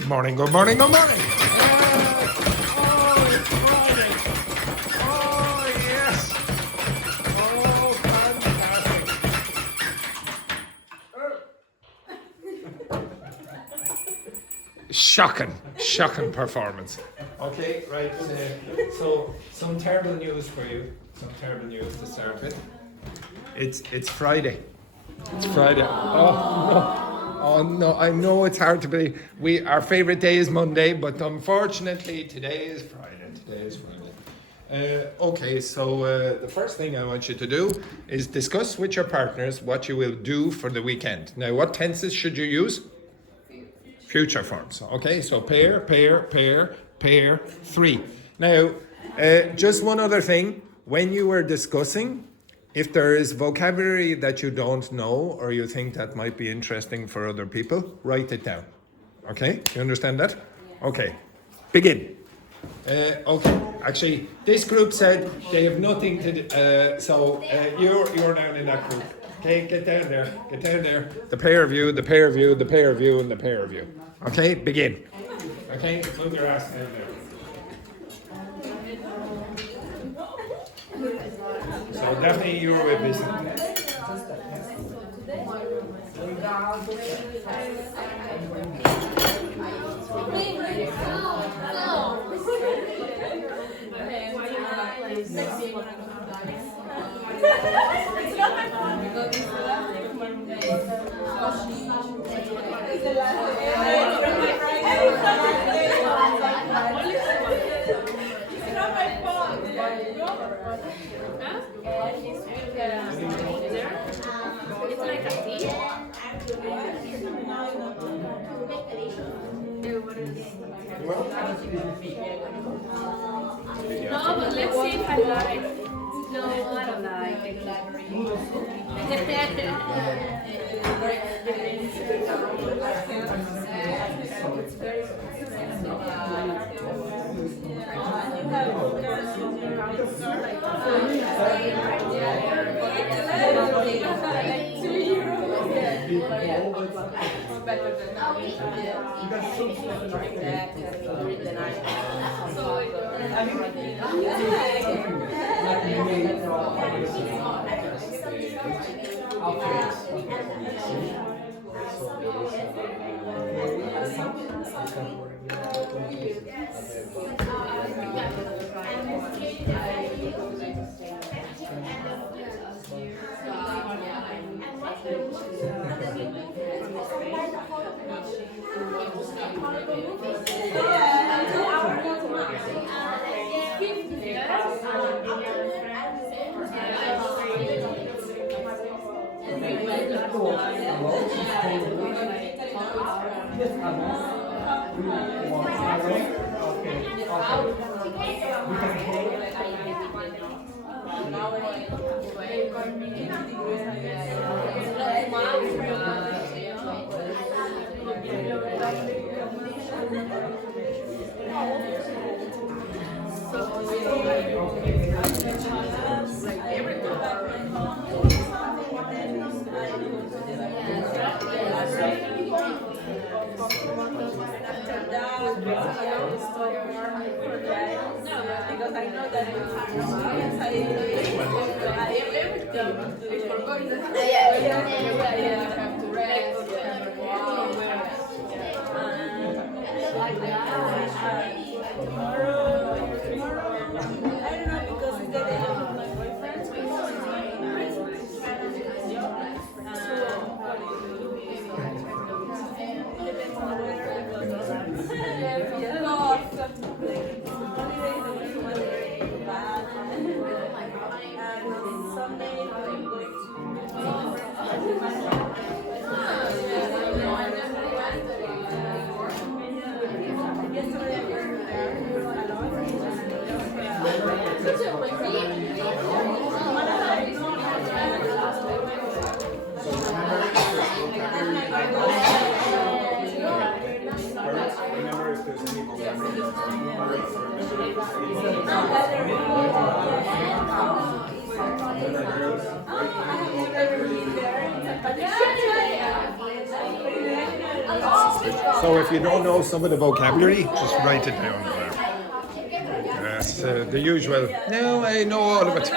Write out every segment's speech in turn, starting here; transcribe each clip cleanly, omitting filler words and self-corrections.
Good morning, good morning, good morning. It's Friday. Oh, yes. Oh, fantastic. Shocking performance. Okay, right. So, some terrible news for you. Some terrible news to start with. It's Friday. It's Friday. Oh, no. Oh no, I know it's hard to believe. Our favourite day is Monday, but unfortunately today is Friday. Okay, so the first thing I want you to do is discuss with your partners what you will do for the weekend. Now, what tenses should you use? Future forms. Okay, so pair, three. Now, just one other thing. When you were discussing, if there is vocabulary that you don't know or you think that might be interesting for other people, write it down. Okay? You understand that? Okay. Begin. Okay. Actually, this group said they have nothing to do. So you're down in that group. Okay, get down there. Get down there. The pair of you, and the pair of you. Okay, begin. Okay, move your ass down there. So definitely you were with busy. No, but let's see if I like. No, I don't like. It's very So if you don't know some of the vocabulary, just write it down there. Yes, the usual. No, I know all of it.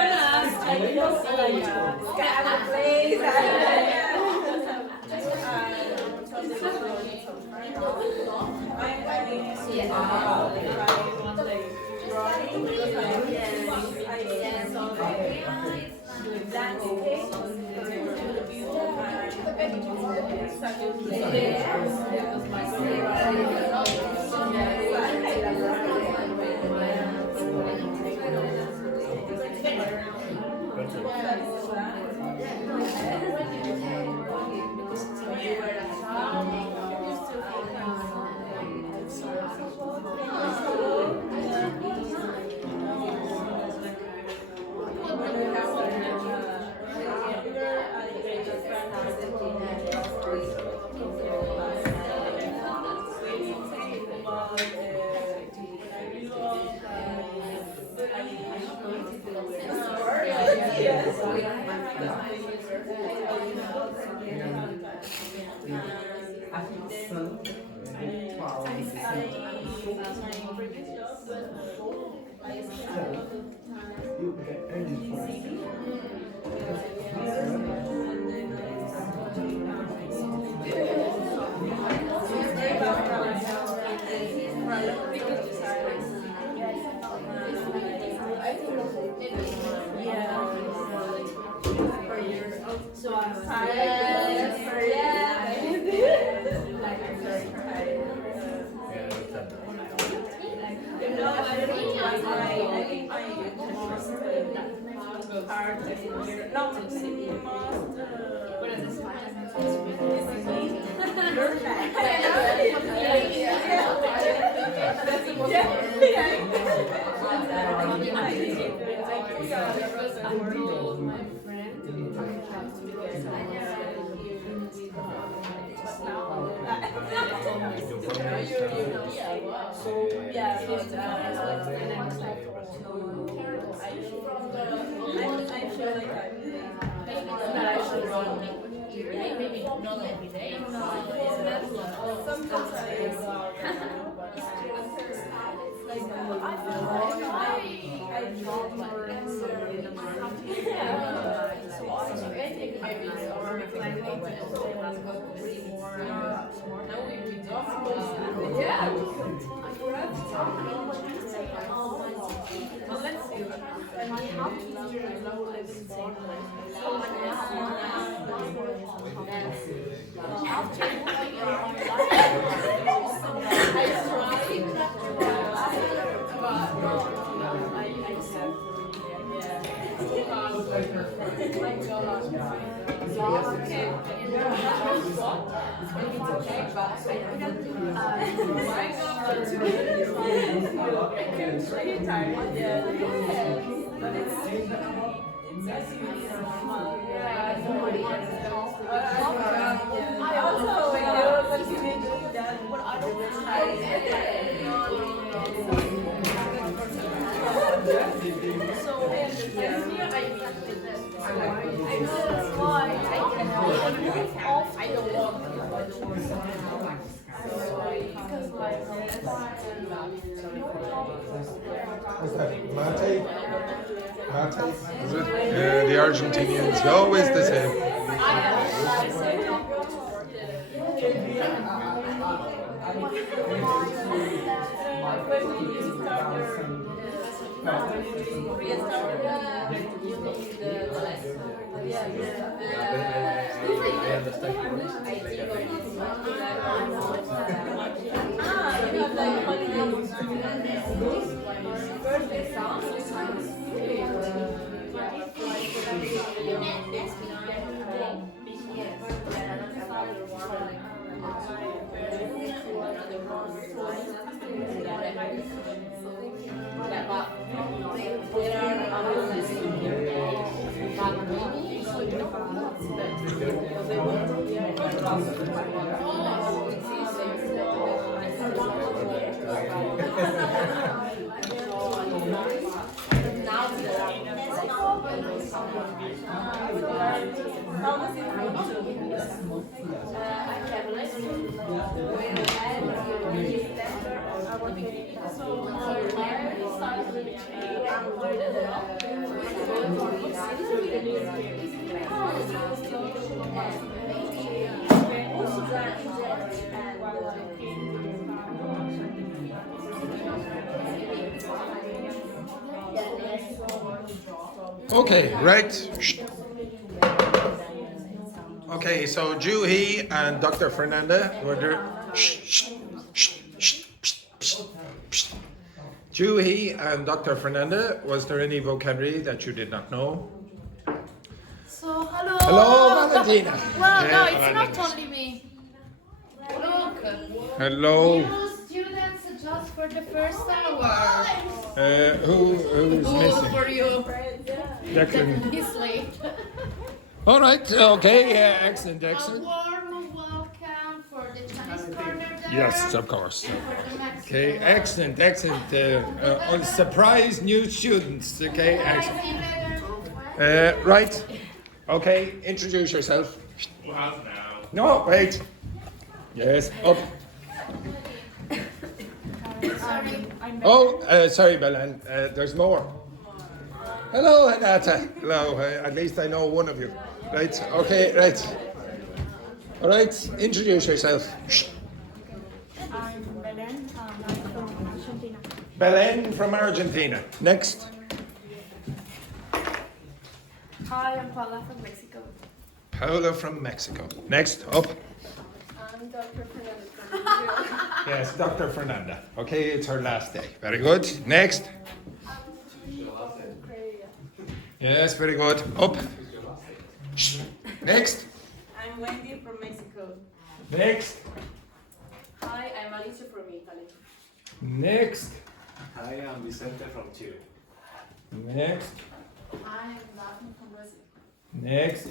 Is it? Yeah, the Argentinians, always the same. Okay, right. Shh. Okay, so Juhi and Dr. Fernanda were there. Shh, shh, shh, shh, shh, shh, shh. Juhi and Dr. Fernanda, was there any vocabulary that you did not know? So, hello. Hello, Valentina. Well, no, Yeah, it's not only me. Look. Hello. New students just for the first hour. Who's missing? For you. Declan. He's late. All right. Okay. Yeah. Excellent. A Excellent. warm welcome for the Chinese corner there. Yes, of course. And for the Mexican Okay. one. Excellent. Excellent. On surprise new students. Okay. Excellent. Right. Okay. Introduce yourself. No. Wait. Yes. Up. Sorry. Oh, sorry, Belen. There's more. Hello, Renata. Hello. At least I know one of you. Right. Okay. Right. All right. Introduce yourself. I'm Belen. I'm from Argentina. Belen from Argentina. Next. Hi, I'm Paula from Mexico. Paula from Mexico. Next. Up. I'm Dr. Fernanda from Brazil. Yes, Dr. Fernanda. Okay, it's her last day. Very good. Next. Yes, very good. Up. Shh. Next. I'm Wendy from Mexico. Next. Hi, I'm Alicia from Italy. Next. Hi, I'm Vicente from Chile. Next. I'm Dogme from Brazil. Next.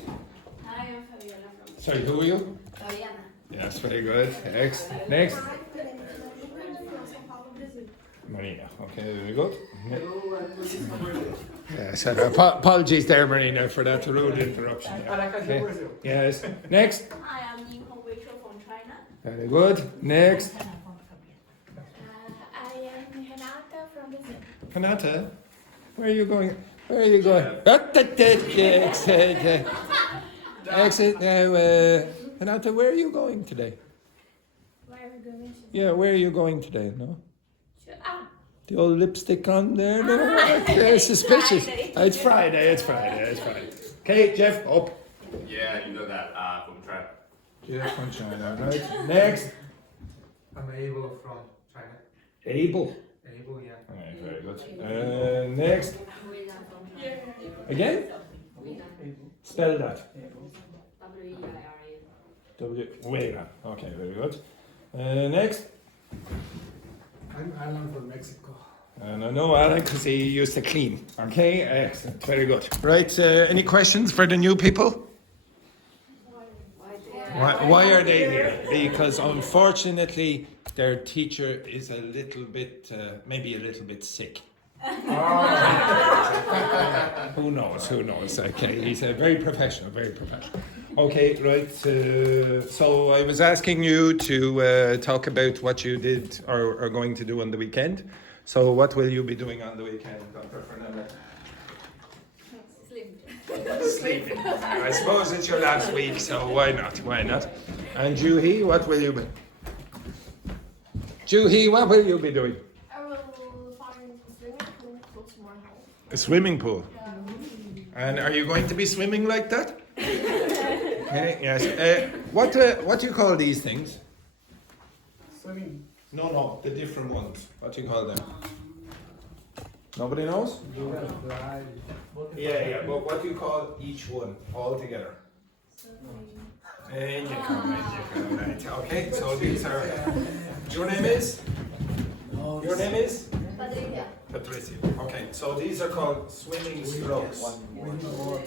I am Fabiola from Sorry, who are you? Guyana. Yes, very good. Next. Next. Marina. Okay, very good. Yes, apologies there, Marina, for that rude interruption. Okay. Yes. Next. Hi, I'm Ning Rachel from China. Very good. Next. I am Renata from Brazil. Renata, where are you going? Where are you going? Exit. Now, Renata, where are you going today? Where are we going? Yeah, where are you going today? No? Ah, The old lipstick on there? No? They're suspicious. It's Friday. It's Friday. Okay, Geoff, up. Yeah, you know that from China. Geoff from China, right? Next. I'm Abel from China. Abel. Abel, yeah. Alright, very good. Next. Again? Spell that. Weiran. Okay, very good. Next. I'm Alan from Mexico. And I know Alan because he used to clean. Okay, excellent, very good. Right, any questions for the new people? Why are they here? Because unfortunately their teacher is a little bit, maybe a little bit sick. Who knows? Okay, he's very professional. Okay, right. So I was asking you to talk about what you did or are going to do on the weekend. So what will you be doing on the weekend, Dr. Fernanda? Sleeping. I suppose it's your last week, so why not? And Juhi, what will you be? Doing? I will find a swimming pool close to my house. A swimming pool. And are you going to be swimming like that? Okay, yes. What do you call these things? Swimming. No, the different ones. What do you call them? Nobody knows? Yeah, but what do you call each one all together? And you come right. Okay, so these are. Your name is? Your name is? Patricia. Okay, so these are called swimming strokes.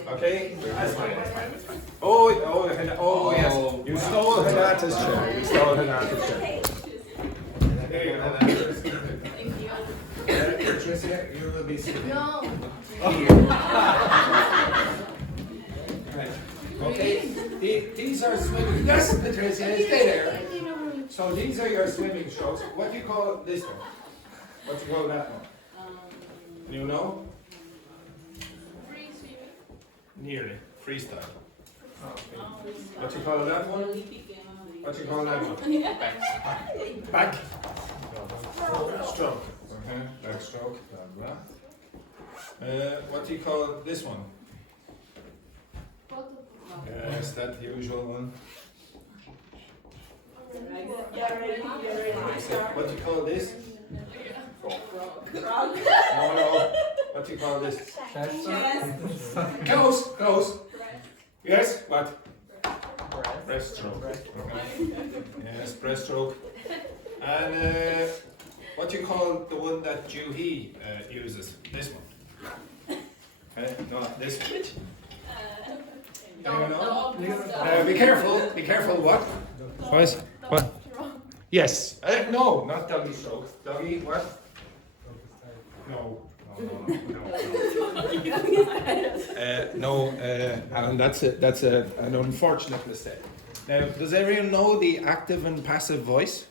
Okay? That's fine. Oh, yes. You stole Renata's chair. There you go. Patricia, you will be sitting. No. Right. Okay. These are swimming. Yes, Patricia, stay there. So these are your swimming strokes. What do you call this one? What do you call that one? You know? Free swimming. Nearly. Freestyle. Okay. What do you call that one? What do you call that one? Back. Stroke. Okay. Backstroke. Blah, blah. What do you call this one? Yes, that usual one. What do you call this? No. What do you call this? Close. Yes, what? Breaststroke. Okay. Yes, breaststroke. And what do you call the one that Juhi uses? This one. Okay, no, this one. Anyone know? Be careful, what? What? Yes. No, not doggy stroke. Doggy, what? No. No, Alan, that's an unfortunate mistake. Now, does everyone know the active and passive voice?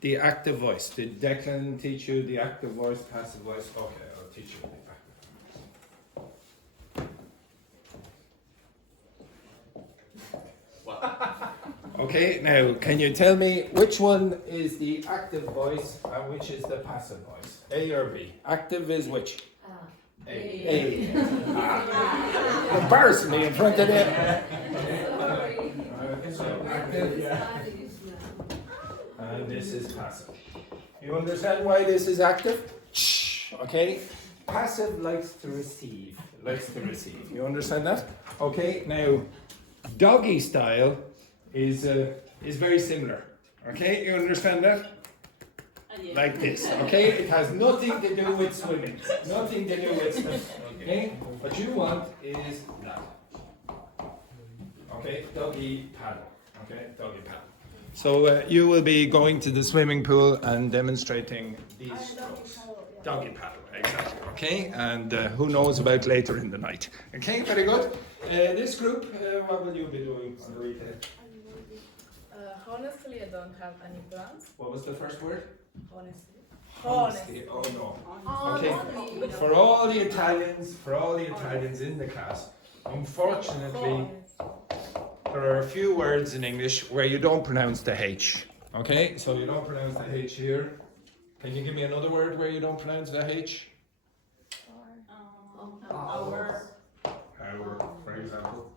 The active voice. Did Declan teach you the active voice, passive voice? Okay, I'll teach you. Okay, now can you tell me which one is the active voice and which is the passive voice? A or B? Active is which? A. Embarrassing me in front of them. So active. And this is passive. You understand why this is active? Okay. Passive likes to receive. You understand that? Okay. Now, doggy style is very similar. Okay, you understand that? Like this. Okay, it has nothing to do with swimming. Okay, what you want is that. Okay, doggy paddle. So you will be going to the swimming pool and demonstrating these strokes. Doggy paddle, exactly. Okay, and who knows about later in the night. Okay, very good. This group, what will you be doing on the weekend? Honestly, I don't have any plans. What was the first word? Honestly. Oh no. Okay. For all the Italians in the class, unfortunately, there are a few words in English where you don't pronounce the H. Okay, so you don't pronounce the H here. Can you give me another word where you don't pronounce the H? Our, for example.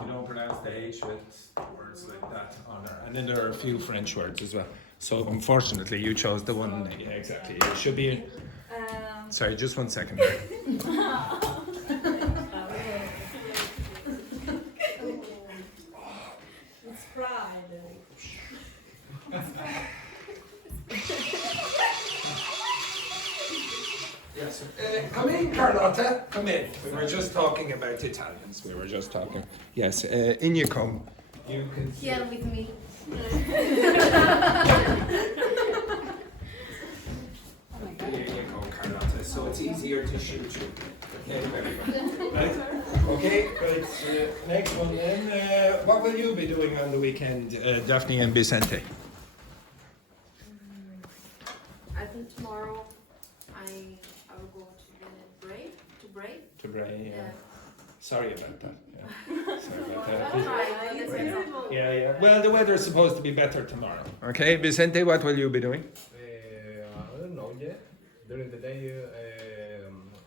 You don't pronounce the H with words like that on there. And then there are a few French words as well. So unfortunately you chose the one, yeah, exactly. It should be, sorry, just 1 second there. It's pride. Yes. Come in, Carlotta. Come in. We were just talking about Italians. Yes, in you come. You can see. Here with me. Here you go, Carlotta. So it's easier to shoot you. Okay, very good. Right. Okay, but next one then. What will you be doing on the weekend, Daphne and Vicente? I think tomorrow I will go to Bray. To Bray, yeah. Yeah. Sorry about that. Yeah. Sorry about that. It's beautiful. Yeah. Well, the weather is supposed to be better tomorrow. Okay, Vicente, what will you be doing? I don't know yet. During the day,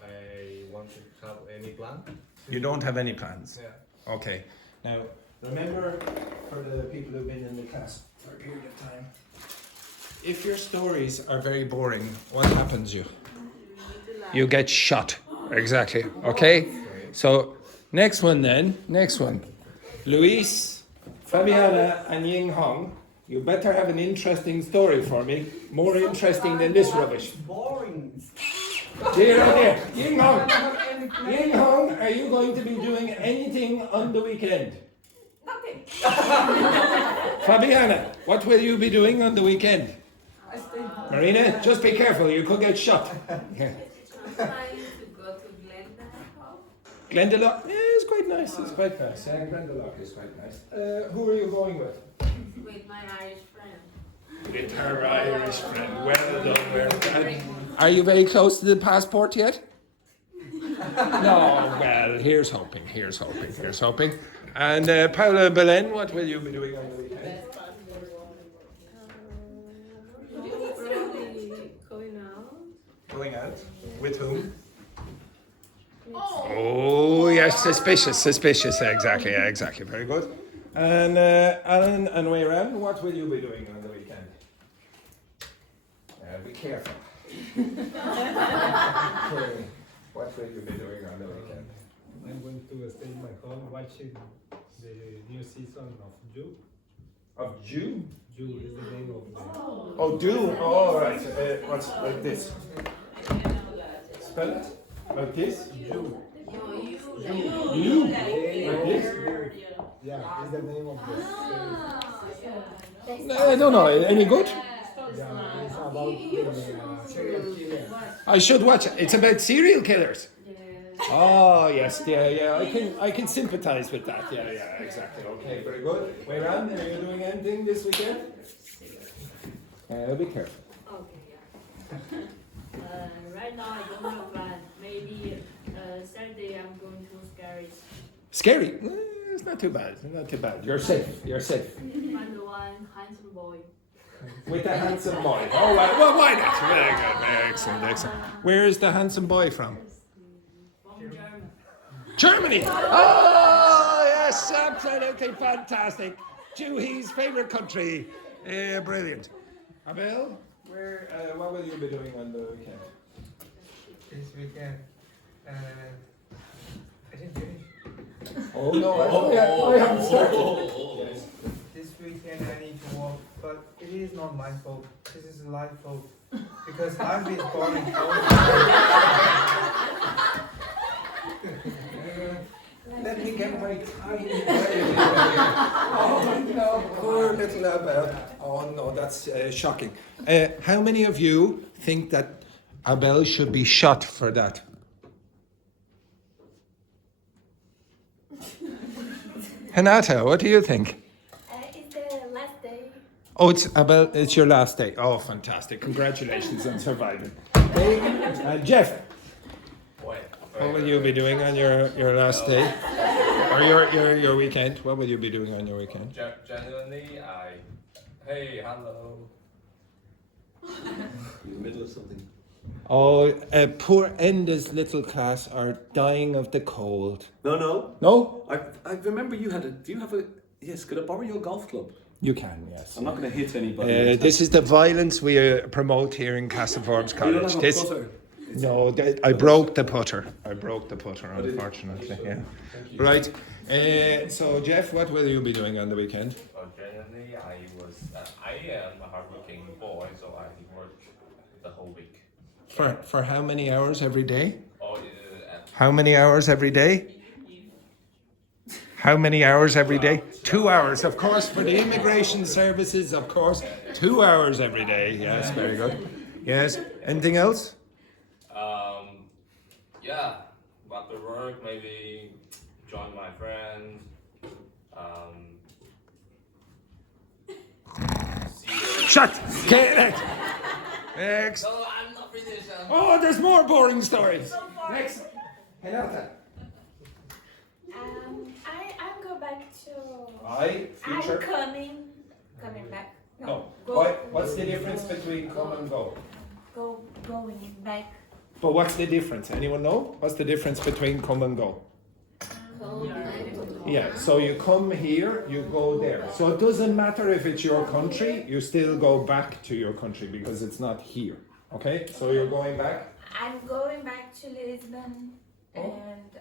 I want to have any plan. You don't have any plans? Yeah. Okay. Now, remember, for the people who've been in the class for a period of time, if your stories are very boring, what happens you get shot. Exactly. Okay? So, next one. Luis, Fabiana, and Ying Hong, you better have an interesting story for me. More interesting than this rubbish. Boring. Dear. Ying Hong, are you going to be doing anything on the weekend? Nothing. Fabiana, what will you be doing on the weekend? I stay home. Marina, just be careful, you could get shot. Yeah. I'm trying to go to Glenda. Glendalough, it's quite nice. It's quite nice. Glendalough is quite nice. Who are you going with? With my Irish friend. With her Irish friend. Well done, well done. Are you very close to the passport yet? No, well, here's hoping. And Paula Belen, what will you be doing on the weekend? Probably going out. Going out? With whom? Oh, yes, suspicious, exactly, very good. And Alan and Weiran, what will you be doing on the weekend? Be careful. What will you be doing on the weekend? I'm going to stay in my home watching the new season of Jew. Of Jew? Jew is the name of the. Oh, do? Oh, all right. What's like this? Spell it? Like this? Jew. You? Like this? Yeah, is the name of the. I don't know. Any good? Yeah, it's about serial killer. I should watch it. It's about serial killers. Oh yes, yeah. I can sympathise with that. Yeah, exactly. Okay, very good. Weiran, are you doing anything this weekend? Be careful. Okay, yeah. Right now I don't have plan. Maybe Saturday I'm going to Scary. Scary? It's not too bad. You're safe. Find the one handsome boy. With the handsome boy. Oh, well, why not? Very good. Excellent. Where is the handsome boy from? From Germany. Germany. Oh, yes, absolutely fantastic. His favourite country. Brilliant. Abel, what will you be doing on the weekend? This weekend, I didn't finish. Oh, no, I haven't started. This weekend I need to work, but it is not my fault. This is life fault. Because I've been born in Let me get my tiny Oh no, poor little Abel. Oh no, that's shocking. How many of you think that Abel should be shot for that? Renata, what do you think? It's the last day. Oh, it's your last day. Oh, fantastic! Congratulations on surviving. Geoff, what will you be doing on your last day or your weekend? What will you be doing on your weekend? Genuinely, hey, hello. In the middle of something. Oh, poor Enda's little class are dying of the cold. No. No? I remember you had a. Do you have a? Yes. Could I borrow your golf club? You can, yes. I'm not going to hit anybody. This is the violence we promote here in Castleforbes You don't College. have a This, putter. no, I broke the putter. Unfortunately. Yeah. Right. So, Geoff, what will you be doing on the weekend? Genuinely, I am a hardworking boy, so I work the whole week. For how many hours every day? Oh, How many hours every day? How many hours every day? 2 hours, of course, for the immigration services, of course. 2 hours every day. Yes, very good. Yes. Anything else? yeah, after work, maybe join my friends. Shut! Okay, next. No, I'm not finished. Oh, there's more boring stories. Next. Renata. I'm go back to. Future. I'm coming back. No. Go, What's the difference between come and go? going back. But what's the difference? Anyone know? What's the difference between come and go? Yeah, so you come here, you go there. So it doesn't matter if it's your country, you still go back to your country because it's not here. Okay? So you're going back? I'm going back to Lisbon, Oh. and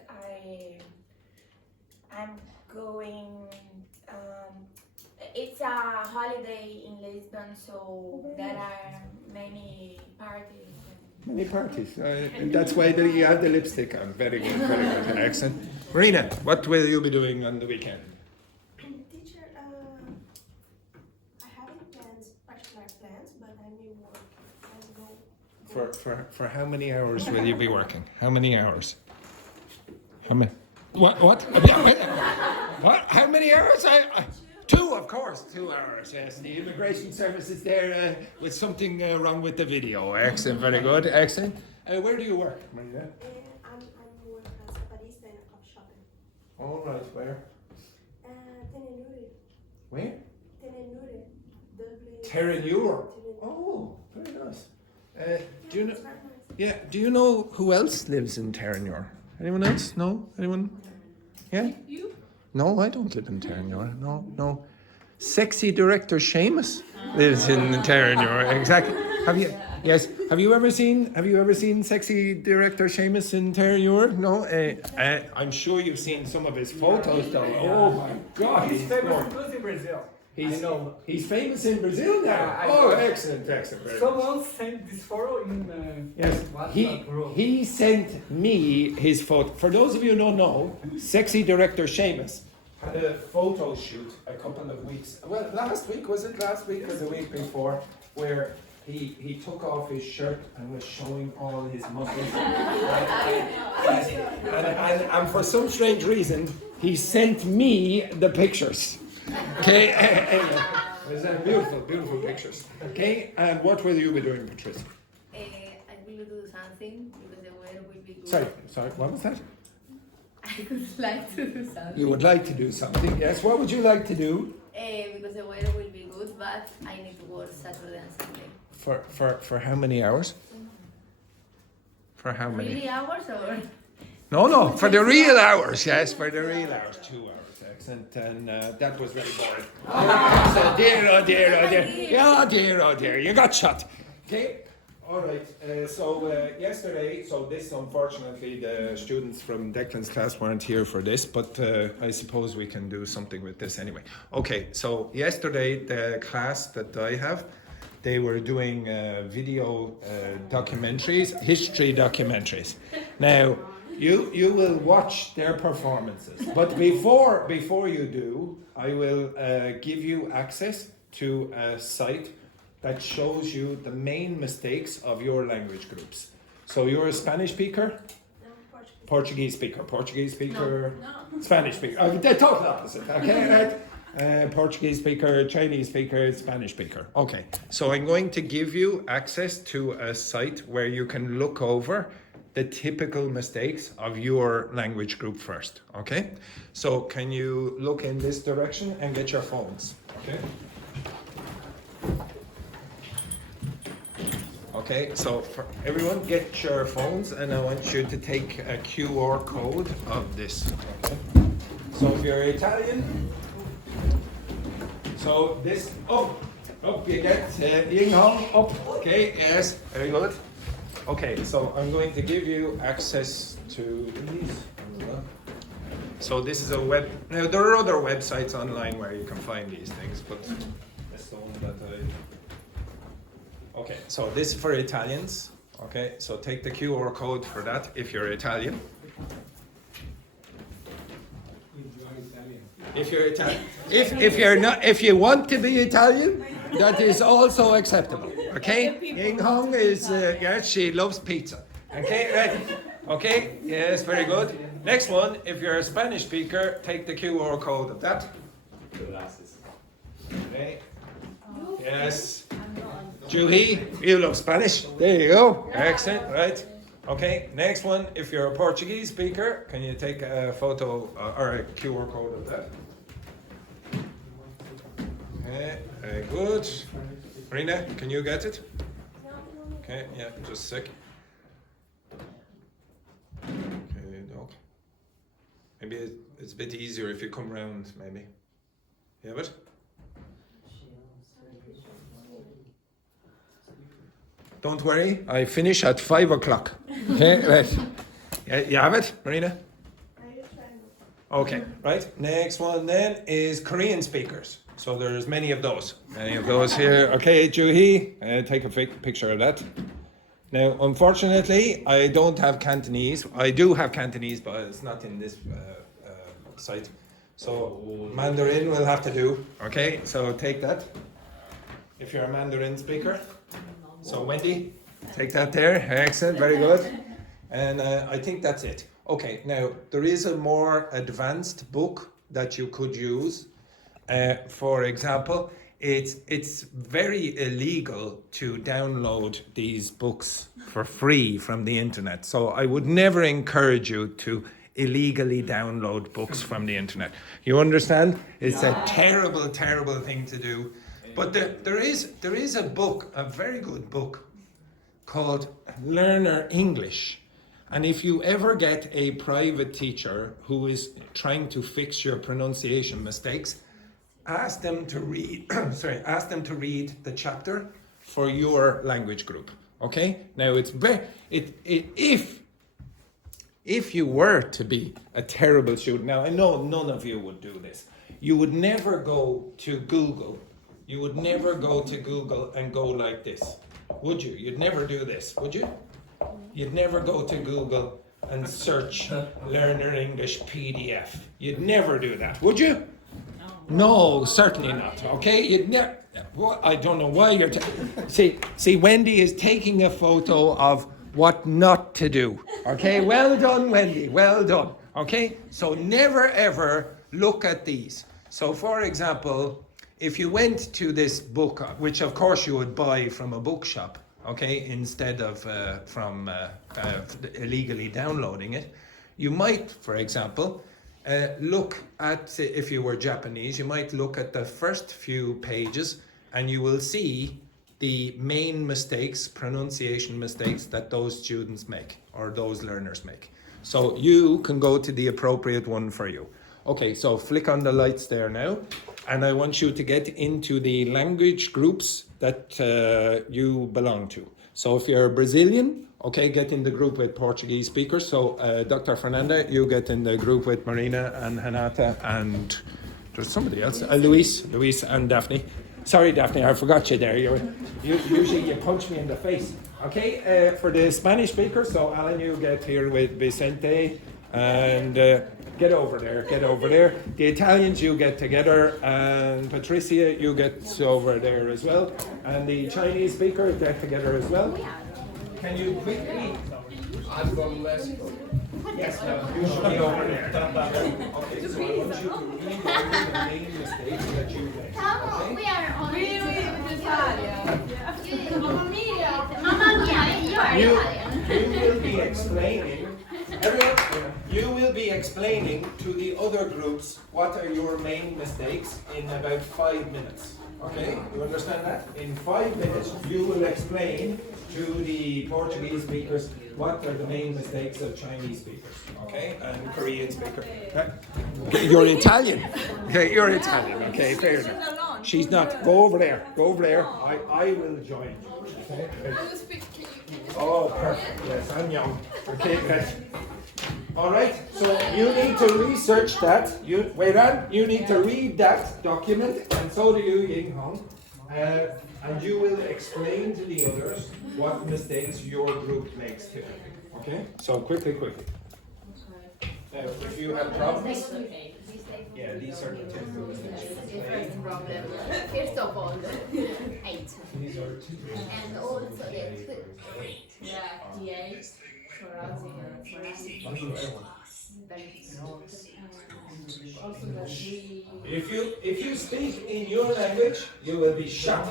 I'm going. It's a holiday in Lisbon, so there are many parties. Many parties. And that's why you have the lipstick on. Very good, excellent. Marina, what will you be doing on the weekend? Teacher, I haven't particular plans, but I may work and go. For how many hours will you be working? How many hours? How many? What? What? How many hours? 2, of course. 2 hours. Yes, the immigration service is there with something wrong with the video. Excellent. Very good. Excellent. Where do you work, Marina? I'm work as a barista in a coffee shop. All right. Where? Tenenure. Where? Tenenure. Terenure. Oh, very nice. Do you know? Yeah. Do you know who else lives in Terenure? Anyone else? No? Anyone? Yeah? You? No, I don't live in Terenure. No. Sexy director Seamus lives in Terenure. Exactly. Have you? Yes. Have you ever seen sexy director Seamus in Terenure? No. I'm sure you've seen some of his photos though. Oh my God. He's famous in Brazil. He's famous in Brazil now. Oh, excellent. Very nice. Someone sent this photo in Yes, WhatsApp group. he sent me his photo. For those of you who don't know, sexy director Seamus had a photo shoot a couple of weeks. Well, last week was it? Last week or the week before, where he took off his shirt and was showing all his muscles. and for some strange reason, he sent me the pictures. Okay, anyway, those are beautiful pictures. Okay, and what will you be doing, Patricia? I will do something because the weather will be good. Sorry, what was that? I would like to do something. You would like to do something, yes. What would you like to do? Because the weather will be good, but I need to work Saturday and Sunday. For how many hours? For how many? 3 hours or? No, for the real hours, yes, for the real hours. 2 hours, excellent. And that was very boring. So, dear, oh dear, you got shot. Okay, all right. Yesterday, this unfortunately the students from Declan's class weren't here for this, but I suppose we can do something with this anyway. Okay, so yesterday the class that I have, they were doing video documentaries, history documentaries. Now, you will watch their performances, but before you do, I will give you access to a site that shows you the main mistakes of your language groups. So you're a Spanish speaker? No, Portuguese speaker, Spanish speaker. The total opposite, okay, right? Portuguese speaker, Chinese speaker, Spanish speaker. Okay, so I'm going to give you access to a site where you can look over the typical mistakes of your language group first, okay? So can you look in this direction and get your phones, okay? Okay, so for everyone, get your phones, and I want you to take a QR code of this. Okay? So if you're Italian, so this up you get Ying Hong up. Okay, yes, very good. Okay, so I'm going to give you access to these. So this is a web. Now there are other websites online where you can find these things, but that's the one that I. Okay, so this is for Italians. Okay, so take the QR code for that if you're Italian. If you're Italian. If you're not, if you want to be Italian, that is also acceptable. Okay, Ying Hong is yes, she loves pizza. Okay, right. Okay, yes, very good. Next one, if you're a Spanish speaker, take the QR code of that. Okay. Yes. Juhi, you love Spanish. There you go. Excellent, right? Okay, next one. If you're a Portuguese speaker, can you take a photo or a QR code of that? Okay, very good. Marina, can you get it? Okay, yeah, just a sec. Okay, dog. Maybe it's a bit easier if you come round, maybe. You have it? Don't worry, I finish at 5 o'clock. Okay, right. Yeah, you have it, Marina? Okay, right. Next one then is Korean speakers. So there's many of those. Many of those here. Okay, Juhi, take a picture of that. Now, unfortunately, I don't have Cantonese. I do have Cantonese, but it's not in this site. So Mandarin will have to do. Okay, so take that. If you're a Mandarin speaker. So Wendy, take that there. Excellent, very good. And I think that's it. Okay, now there is a more advanced book that you could use. For example, it's very illegal to download these books for free from the internet. So I would never encourage you to illegally download books from the internet. You understand? It's a terrible, terrible thing to do. But there is a book, a very good book, called Learner English. And if you ever get a private teacher who is trying to fix your pronunciation mistakes, ask them to read ask them to read the chapter for your language group. Okay? Now it's if you were to be a terrible student, now I know none of you would do this. You would never go to Google. You would never go to Google and go like this. Would you? You'd never do this, would you? You'd never go to Google and search Learner English PDF. You'd never do that, would you? No, certainly not. Okay, you'd never. Well, I don't know why you're. See, Wendy is taking a photo of what not to do. Okay, well done, Wendy. Well done. Okay, so never ever look at these. So, for example, if you went to this book, which of course you would buy from a bookshop, okay, instead of from illegally downloading it, you might, for example, look at, if you were Japanese, you might look at the first few pages and you will see the main mistakes, pronunciation mistakes that those students make or those learners make. So you can go to the appropriate one for you. Okay, so flick on the lights there now, and I want you to get into the language groups that you belong to. So if you're Brazilian, okay, get in the group with Portuguese speakers. So Dr. Fernanda, you get in the group with Marina and Renata and there's somebody else, Luis and Daphne. Sorry, Daphne, I forgot you there. Usually you punch me in the face. Okay, for the Spanish speakers, so Alan, you get here with Vicente and get over there. The Italians, you get together, and Patricia, you get over there as well. And the Chinese speakers get together as well. Can you quickly? I'm from Mexico. Yes, no, you should be over there. Okay, so I want you to read over the main mistakes that you make. Okay? We are on Mamma mia! Mamma mia, you are Italian. You will be explaining, everyone, you will be explaining to the other groups what are your main mistakes in about 5 minutes. Okay, you understand that? In 5 minutes, you will explain to the Portuguese speakers what are the main mistakes of Chinese speakers, okay, and Korean speakers. You're Italian. Okay, you're Italian. Okay, fair enough. She's not. Go over there. I will join. Okay. Oh, perfect. Yes, I'm young. Okay, good. All right. So you need to research that. Weiran, you need to read that document, and so do you, Ying Hong. And you will explain to the others what mistakes your group makes typically. Okay? So quickly. Now, if you have problems, yeah, these are the typical mistakes. First problem. First of all, 8. And also the 2. Yeah, the 8 for us also the 3. If you speak in your language, you will be shot.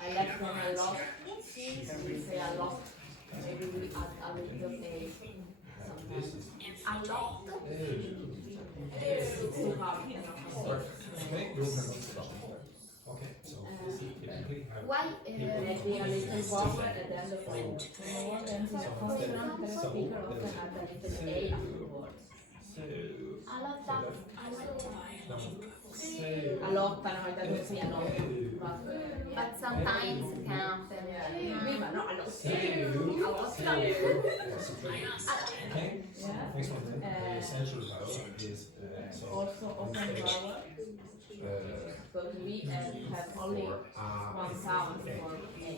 I like them a lot. We say a lot. Maybe we add a little A sometimes. A lot. It's too hard, you know. Okay, so Why? Maybe a little buffer and then the word. And in a consonant, the speaker often add a little A afterwards. A lot of. A lot, no, it doesn't say a lot. But sometimes count. But not a lot. A lot. okay. Next one then. The essential vowel is Also open vowel. Because we have only one sound for A.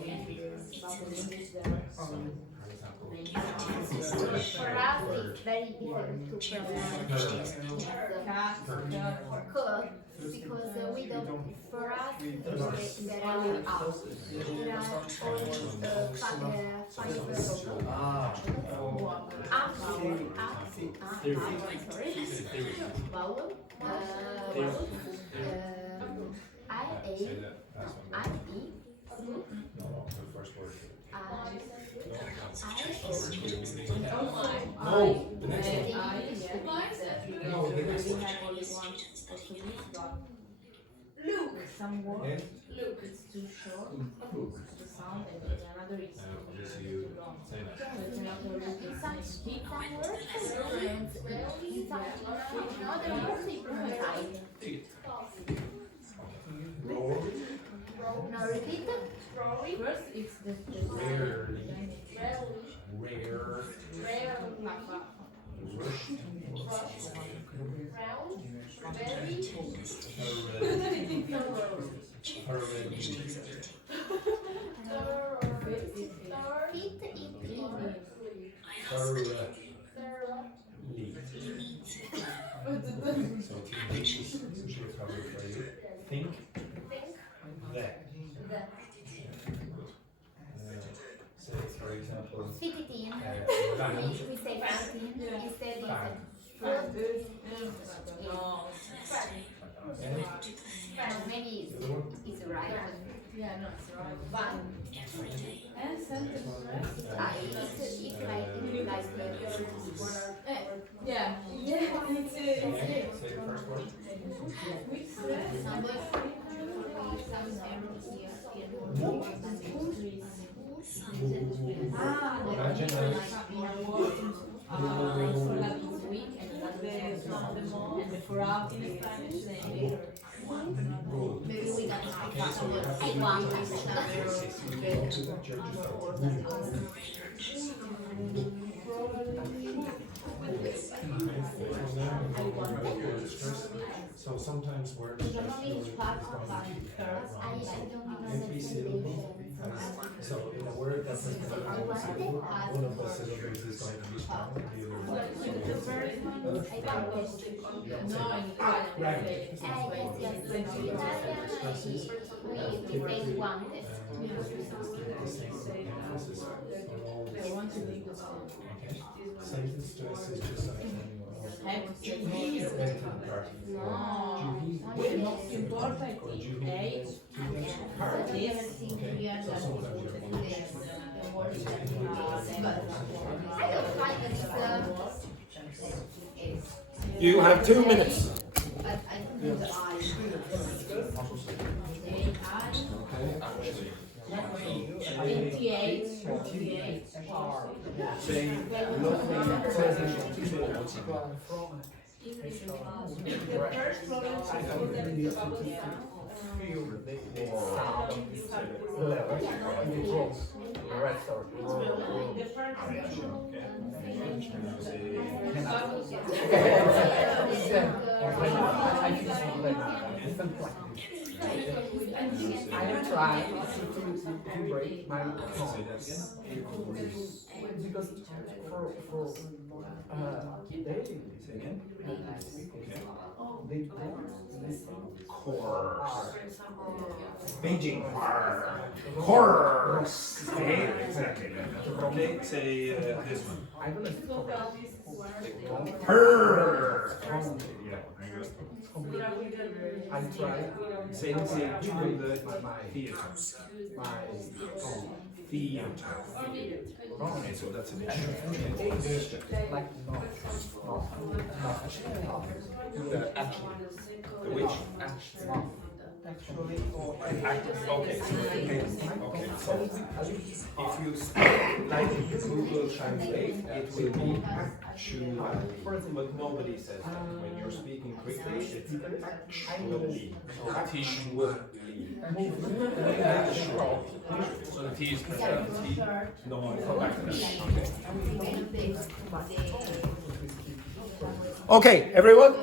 But in English there are some main sounds. For us, it's very difficult to pronounce Cat, cook because we don't For us, there are five vowel, I, A, I, E, Look, some words. Look, it's too short. The sound, and another is too long. So it's another look. It's keep some words. another word is prophesy. Now repeat. First, it's the Rarely. Think that. So for example, 15. We say 15. Instead we say maybe it's right. Yeah, no, it's wrong. And sentence rest. It's like Yeah, it's say the first word. which rest? Imagine maybe we can I want. So sometimes words just every syllable. So in a word that has one of the syllables is going to be strong, the sentence stress is just like You have 2 minutes. Say The first problem is feel the sound level in the throat. The rest are I try to break my tongue because for daily they don't listen. Beijing. Horrors. Exactly. okay, say this one. I don't listen. I try. Say to the theater. Theater. Okay, so that's an issue. Like no. The which? Actually, or Okay, so if you like Google Translate, it will be actually, but nobody says that. When you're speaking quickly, it's actually. So actually. So the T is pronounced T. No, it's not Okay, everyone.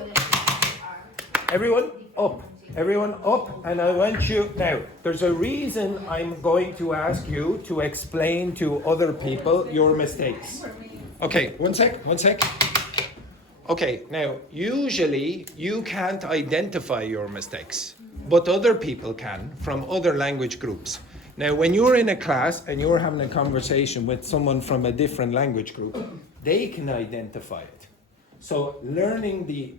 Everyone up, and I want you now. There's a reason I'm going to ask you to explain to other people your mistakes. Okay, one sec. Okay, now usually you can't identify your mistakes. but other people can from other language groups. Now, when you're in a class and you're having a conversation with someone from a different language group, they can identify it. So learning the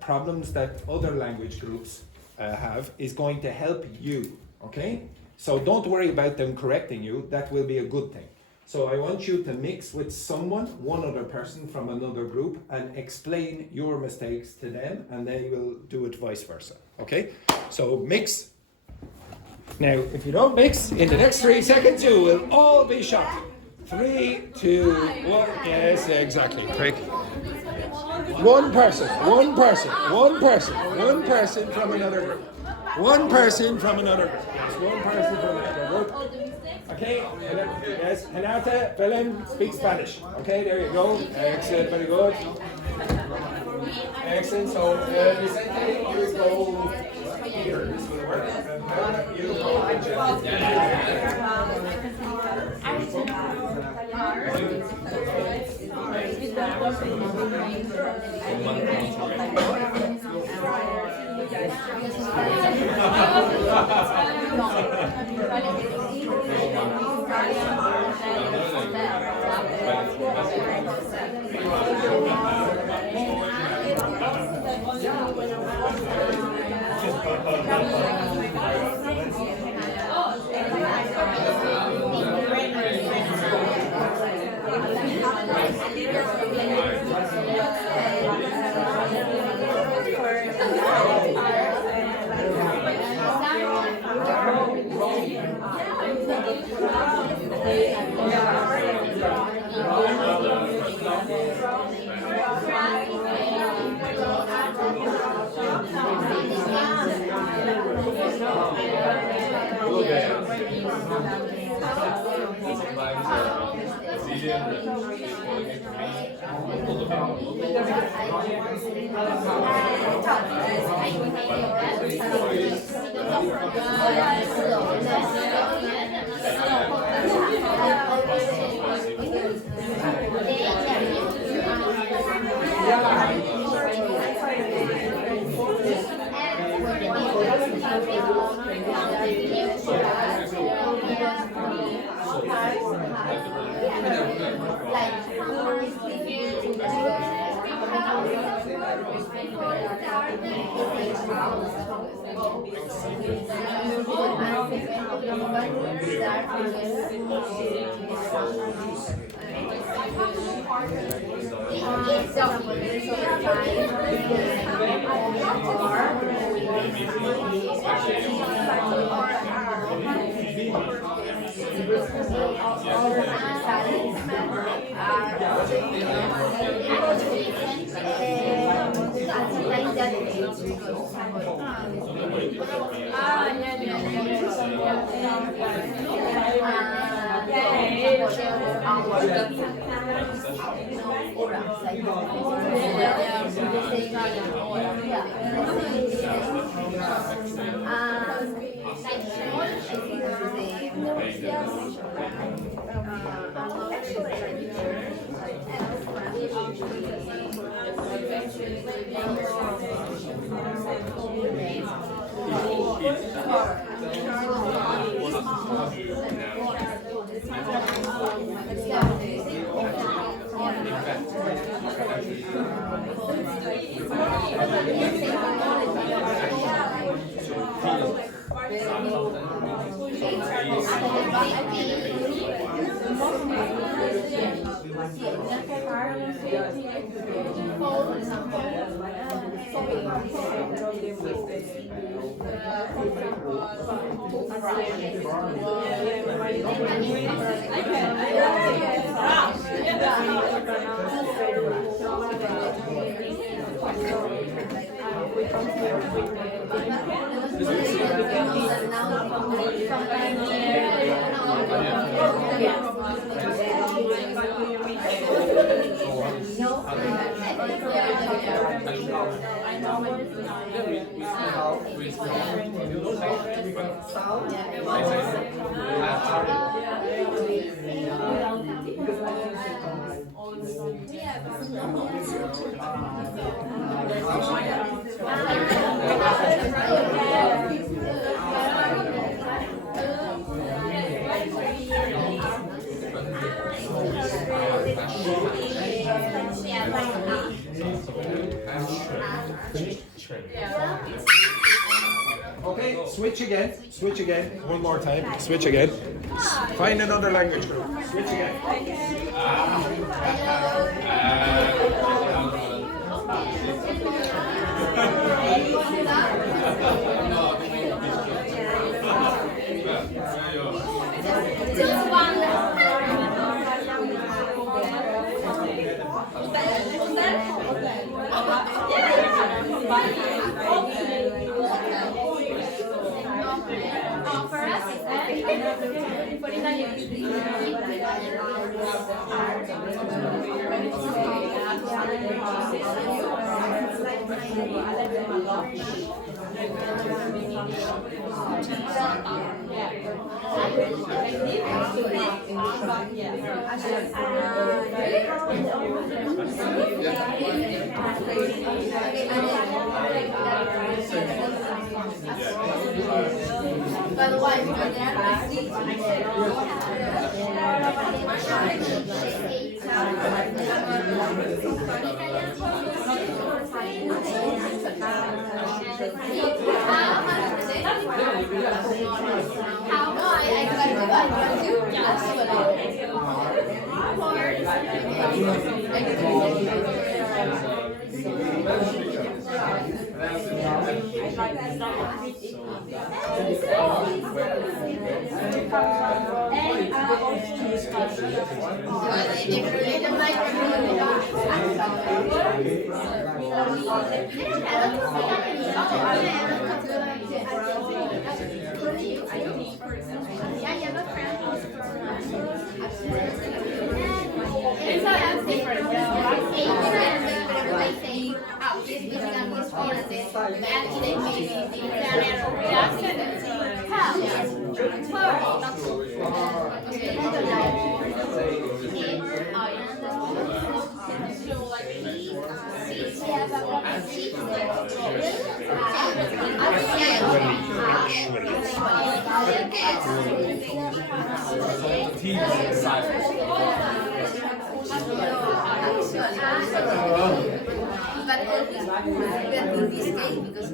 problems that other language groups have is going to help you, okay? So don't worry about them correcting you, that will be a good thing. So I want you to mix with someone, one other person from another group, and explain your mistakes to them, and they will do it vice versa, okay? So mix. Now, if you don't mix, in the next 3 seconds, you will all be shocked. 3, 2, 1, yes, exactly, quick. One person from another group. One person from another group. Yes, one person from another group. Okay, yes, Renata, Belen, speak Spanish. Okay, there you go. Excellent, very good. Excellent, so Vicente, you go here. This will work. You go Geoff. Okay, switch again. Switch again. One more time. Switch again. Find another language group. Switch again. Just one. For us, for By the way, in this case, because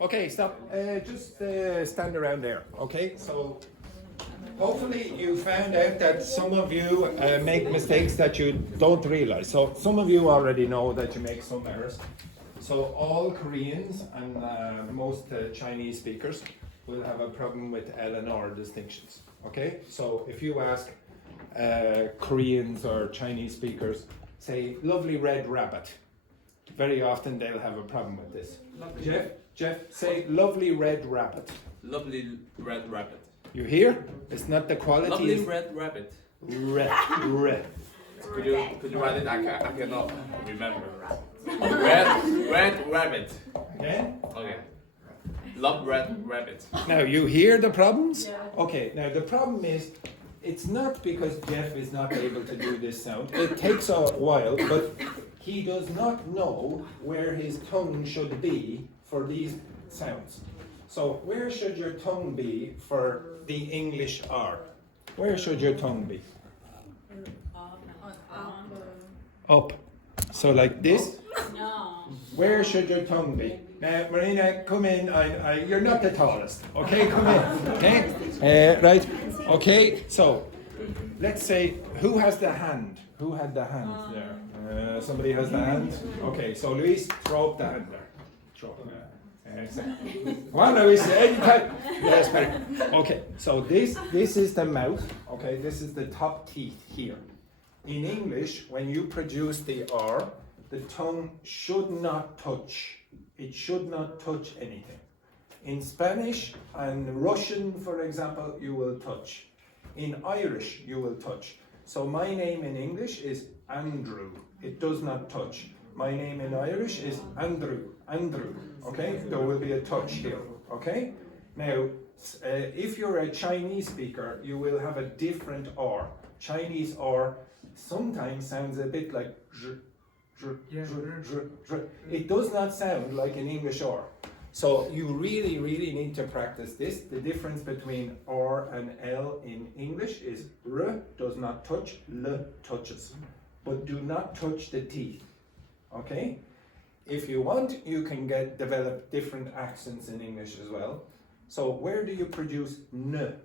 Okay, stop. Just stand around there. Okay, so hopefully you found out that some of you make mistakes that you don't realize. So some of you already know that you make some errors. So all Koreans and most Chinese speakers will have a problem with L and R distinctions. Okay, so if you ask Koreans or Chinese speakers, say lovely red rabbit, very often they'll have a problem with this. Geoff, Geoff, say lovely red rabbit. Lovely red rabbit. You hear? It's not the quality. Lovely it's red rabbit. red. Could you write it? I cannot remember. Red rabbit. Yeah? Okay. Love red rabbit. Now you hear the problems? Okay, now the problem is it's not because Geoff is not able to do this sound. It takes a while, but he does not know where his tongue should be for these sounds. So where should your tongue be for the English R? Where should your tongue be? Up. So like this? No. Where should your tongue be? Now, Marina, come in. You're not the tallest. Okay, come in. Okay? Right. Okay, so let's say, who has the hand? Who had the hand there? Somebody has the hand? Okay, so Luis, throw up the hand there. Throw up. Come on, Luis. Anytime. Yes, better. Okay, so this is the mouth. Okay, this is the top teeth here. In English, when you produce the R, the tongue should not touch. It should not touch anything. In Spanish and Russian, for example, you will touch. In Irish, you will touch. So my name in English is Andrew. It does not touch. My name in Irish is Andrew. Okay? There will be a touch here. Okay? Now, if you're a Chinese speaker, you will have a different R. Chinese R sometimes sounds a bit like it does not sound like an English R. So you really, really need to practice this. The difference between R and L in English is R does not touch, L touches. But do not touch the teeth. Okay? If you want, you can develop different accents in English as well. So where do you produce N?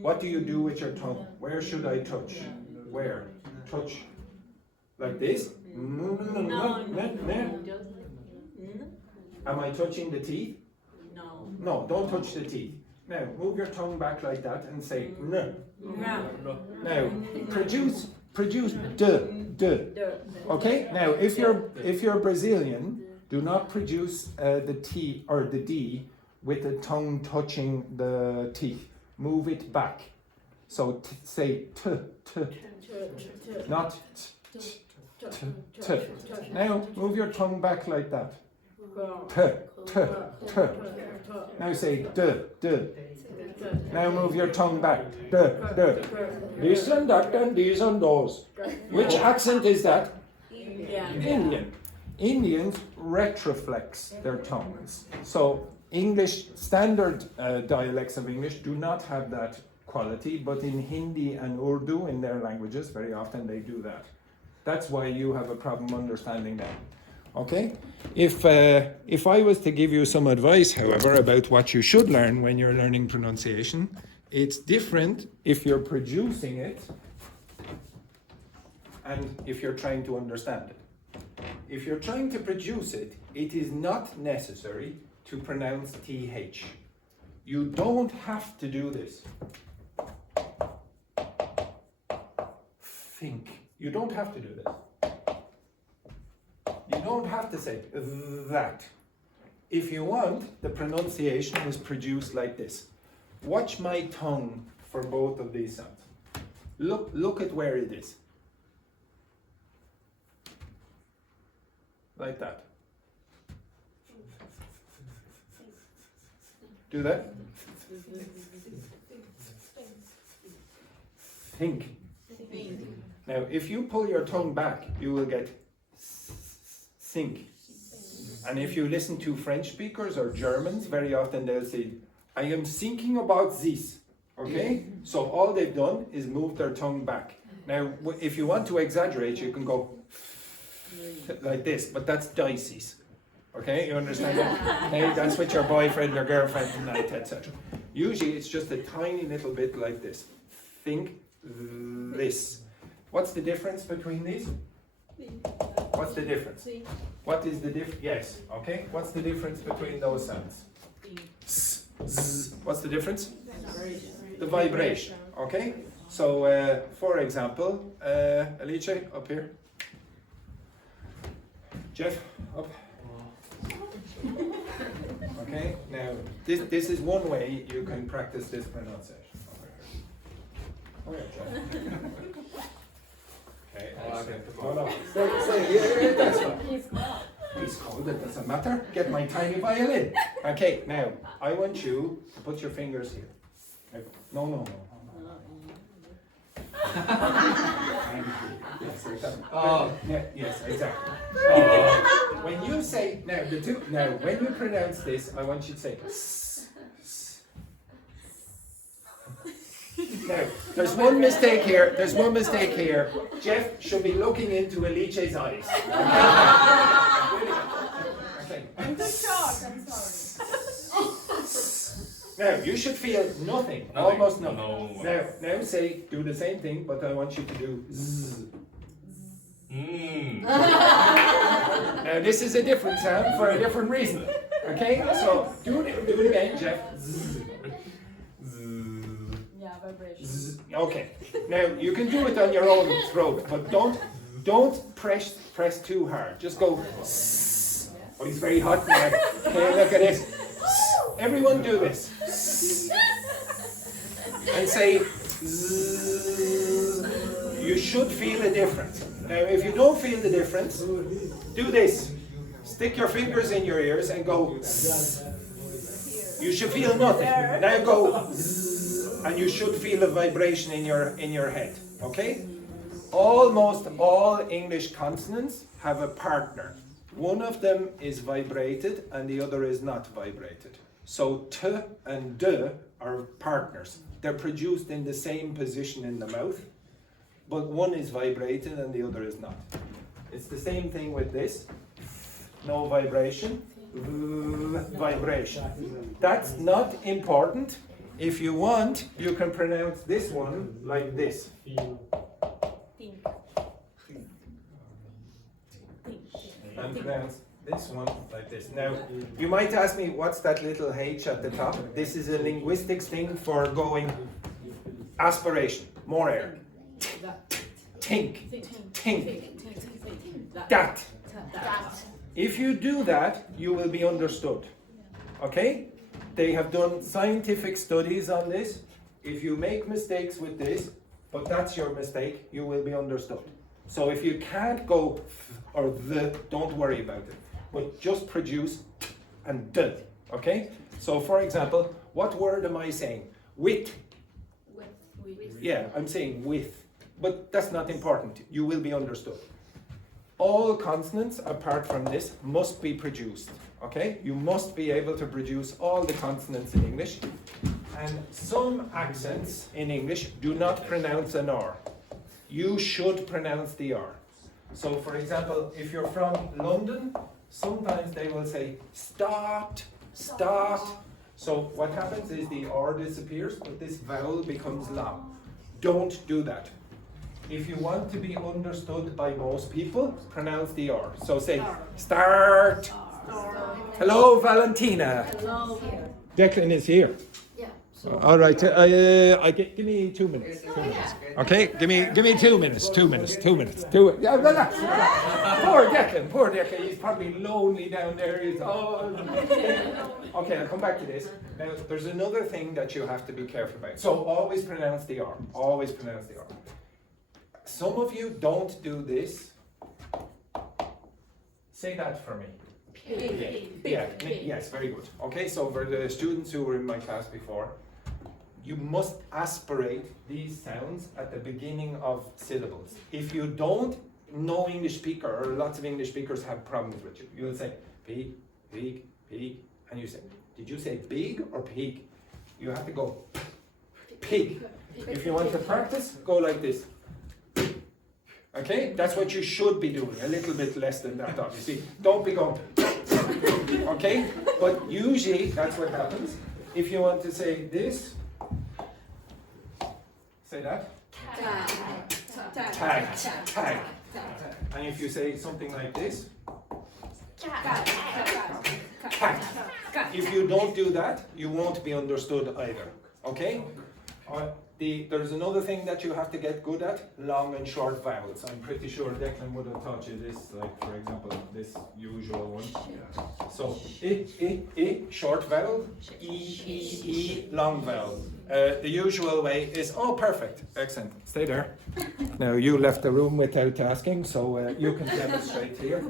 What do you do with your tongue? Where should I touch? Where? Touch. Like this? No. Am I touching the teeth? No. No, don't touch the teeth. Now, move your tongue back like that and say N. Now, produce D. Okay? Now, if you're Brazilian, do not produce the T or the D with the tongue touching the teeth. Move it back. So say T, not T. Now move your tongue back like that. T. Now say D. Now move your tongue back. D. This and that and these and those. Which accent is that? Indian. Indians retroflex their tongues. So English, standard dialects of English do not have that quality, but in Hindi and Urdu, in their languages, very often they do that. That's why you have a problem understanding them. Okay? If I was to give you some advice, however, about what you should learn when you're learning pronunciation, it's different if you're producing it and if you're trying to understand it. If you're trying to produce it, it is not necessary to pronounce TH. You don't have to do this. Think. You don't have to do this. You don't have to say that. If you want, the pronunciation is produced like this. Watch my tongue for both of these sounds. Look at where it is. Like that. Do that. Think. Now, if you pull your tongue back, you will get think. And if you listen to French speakers or Germans, very often they'll say, I am thinking about this. Okay? So all they've done is move their tongue back. Now, if you want to exaggerate, you can go like this, but that's dices. Okay, you understand that? Hey, that's with your boyfriend or girlfriend tonight, etc. Usually it's just a tiny little bit like this. Think this. What's the difference between these? What's the difference? What is the difference? Yes, okay. What's the difference between those sounds? S, z. What's the difference? The vibration, okay? So, for example, Alice, up here. Geoff, up. Okay, now this is one way you can practice this pronunciation. Okay, yeah, that's fine. He's cold, it doesn't matter. Get my tiny violin. Okay, now I want you to put your fingers here. No. Yes, exactly. Yes, exactly. When you say now when you pronounce this, I want you to say s. Now, there's one mistake here. Geoff should be looking into Alice's eyes. Okay. I'm too short, I'm sorry. Now, you should feel nothing. Almost nothing. No. Now say, do the same thing, but I want you to do zzz. Now, this is a different sound for a different reason. Okay? So, do it again, Geoff. Zzz. Yeah, vibration. Zzz. Okay. Now, you can do it on your own throat, but don't press too hard. Just go zzz. Oh, he's very hot now. Okay, look at this. Everyone do this. And say zzz. You should feel a difference. Now if you don't feel the difference, do this. Stick your fingers in your ears and go zzz. You should feel nothing. Now go zzz. And you should feel a vibration in your head. Okay? Almost all English consonants have a partner. One of them is vibrated and the other is not vibrated. So t and d are partners. They're produced in the same position in the mouth, but one is vibrated and the other is not. It's the same thing with this. No vibration, vibration. That's not important. If you want, you can pronounce this one like this. And pronounce this one like this. Now, you might ask me, what's that little H at the top? This is a linguistics thing for going aspiration, more air. Tink, tink, that. If you do that, you will be understood. Okay? They have done scientific studies on this. If you make mistakes with this, but that's your mistake, you will be understood. So if you can't go or the, don't worry about it. But just produce and d. Okay? So for example, what word am I saying? With. Yeah, I'm saying with. But that's not important. You will be understood. All consonants, apart from this, must be produced. Okay? You must be able to produce all the consonants in English. And some accents in English do not pronounce an R. You should pronounce the R. So for example, if you're from London, sometimes they will say start, start. So what happens is the R disappears, but this vowel becomes long. Don't do that. If you want to be understood by most people, pronounce the R. So say start. Hello, Valentina. Hello. Declan is here. Yeah. All right. Give me 2 minutes. 2 minutes. Okay. Give me 2 minutes. 2 minutes. 2 minutes. Yeah, relax. Poor Declan. He's probably lonely down there. Okay, I'll come back to this. Now, there's another thing that you have to be careful about. So always pronounce the R. Always pronounce the R. Some of you don't do this. Say that for me. Yeah, yes, very good. Okay, so for the students who were in my class before, you must aspirate these sounds at the beginning of syllables. If you don't, no English speaker or lots of English speakers have problems with you. You'll say pig, pig, pig, and you say, did you say big or pig? You have to go pig. If you want to practice, go like this. Okay, that's what you should be doing. A little bit less than that, obviously. Don't be going. Okay, but usually that's what happens. If you want to say this, say that. Tag, tag. And if you say something like this, tag. If you don't do that, you won't be understood either. Okay? There's another thing that you have to get good at, long and short vowels. I'm pretty sure Declan would have taught you this, like for example, this usual one. So, I, short vowel, E, long vowel. The usual way is, oh perfect, excellent, stay there. Now you left the room without asking, so you can demonstrate here.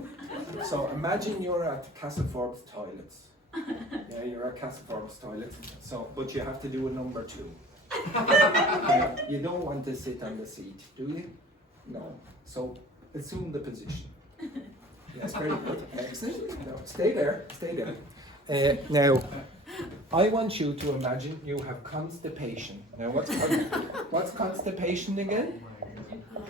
So imagine you're at Castleforbes toilets. Yeah, you're at Castleforbes toilets, so, but you have to do a number 2. You don't want to sit on the seat, do you? No. So assume the position. Yes, very good. Excellent. No, stay there. Stay there. Now, I want you to imagine you have constipation. Now, what's constipation again?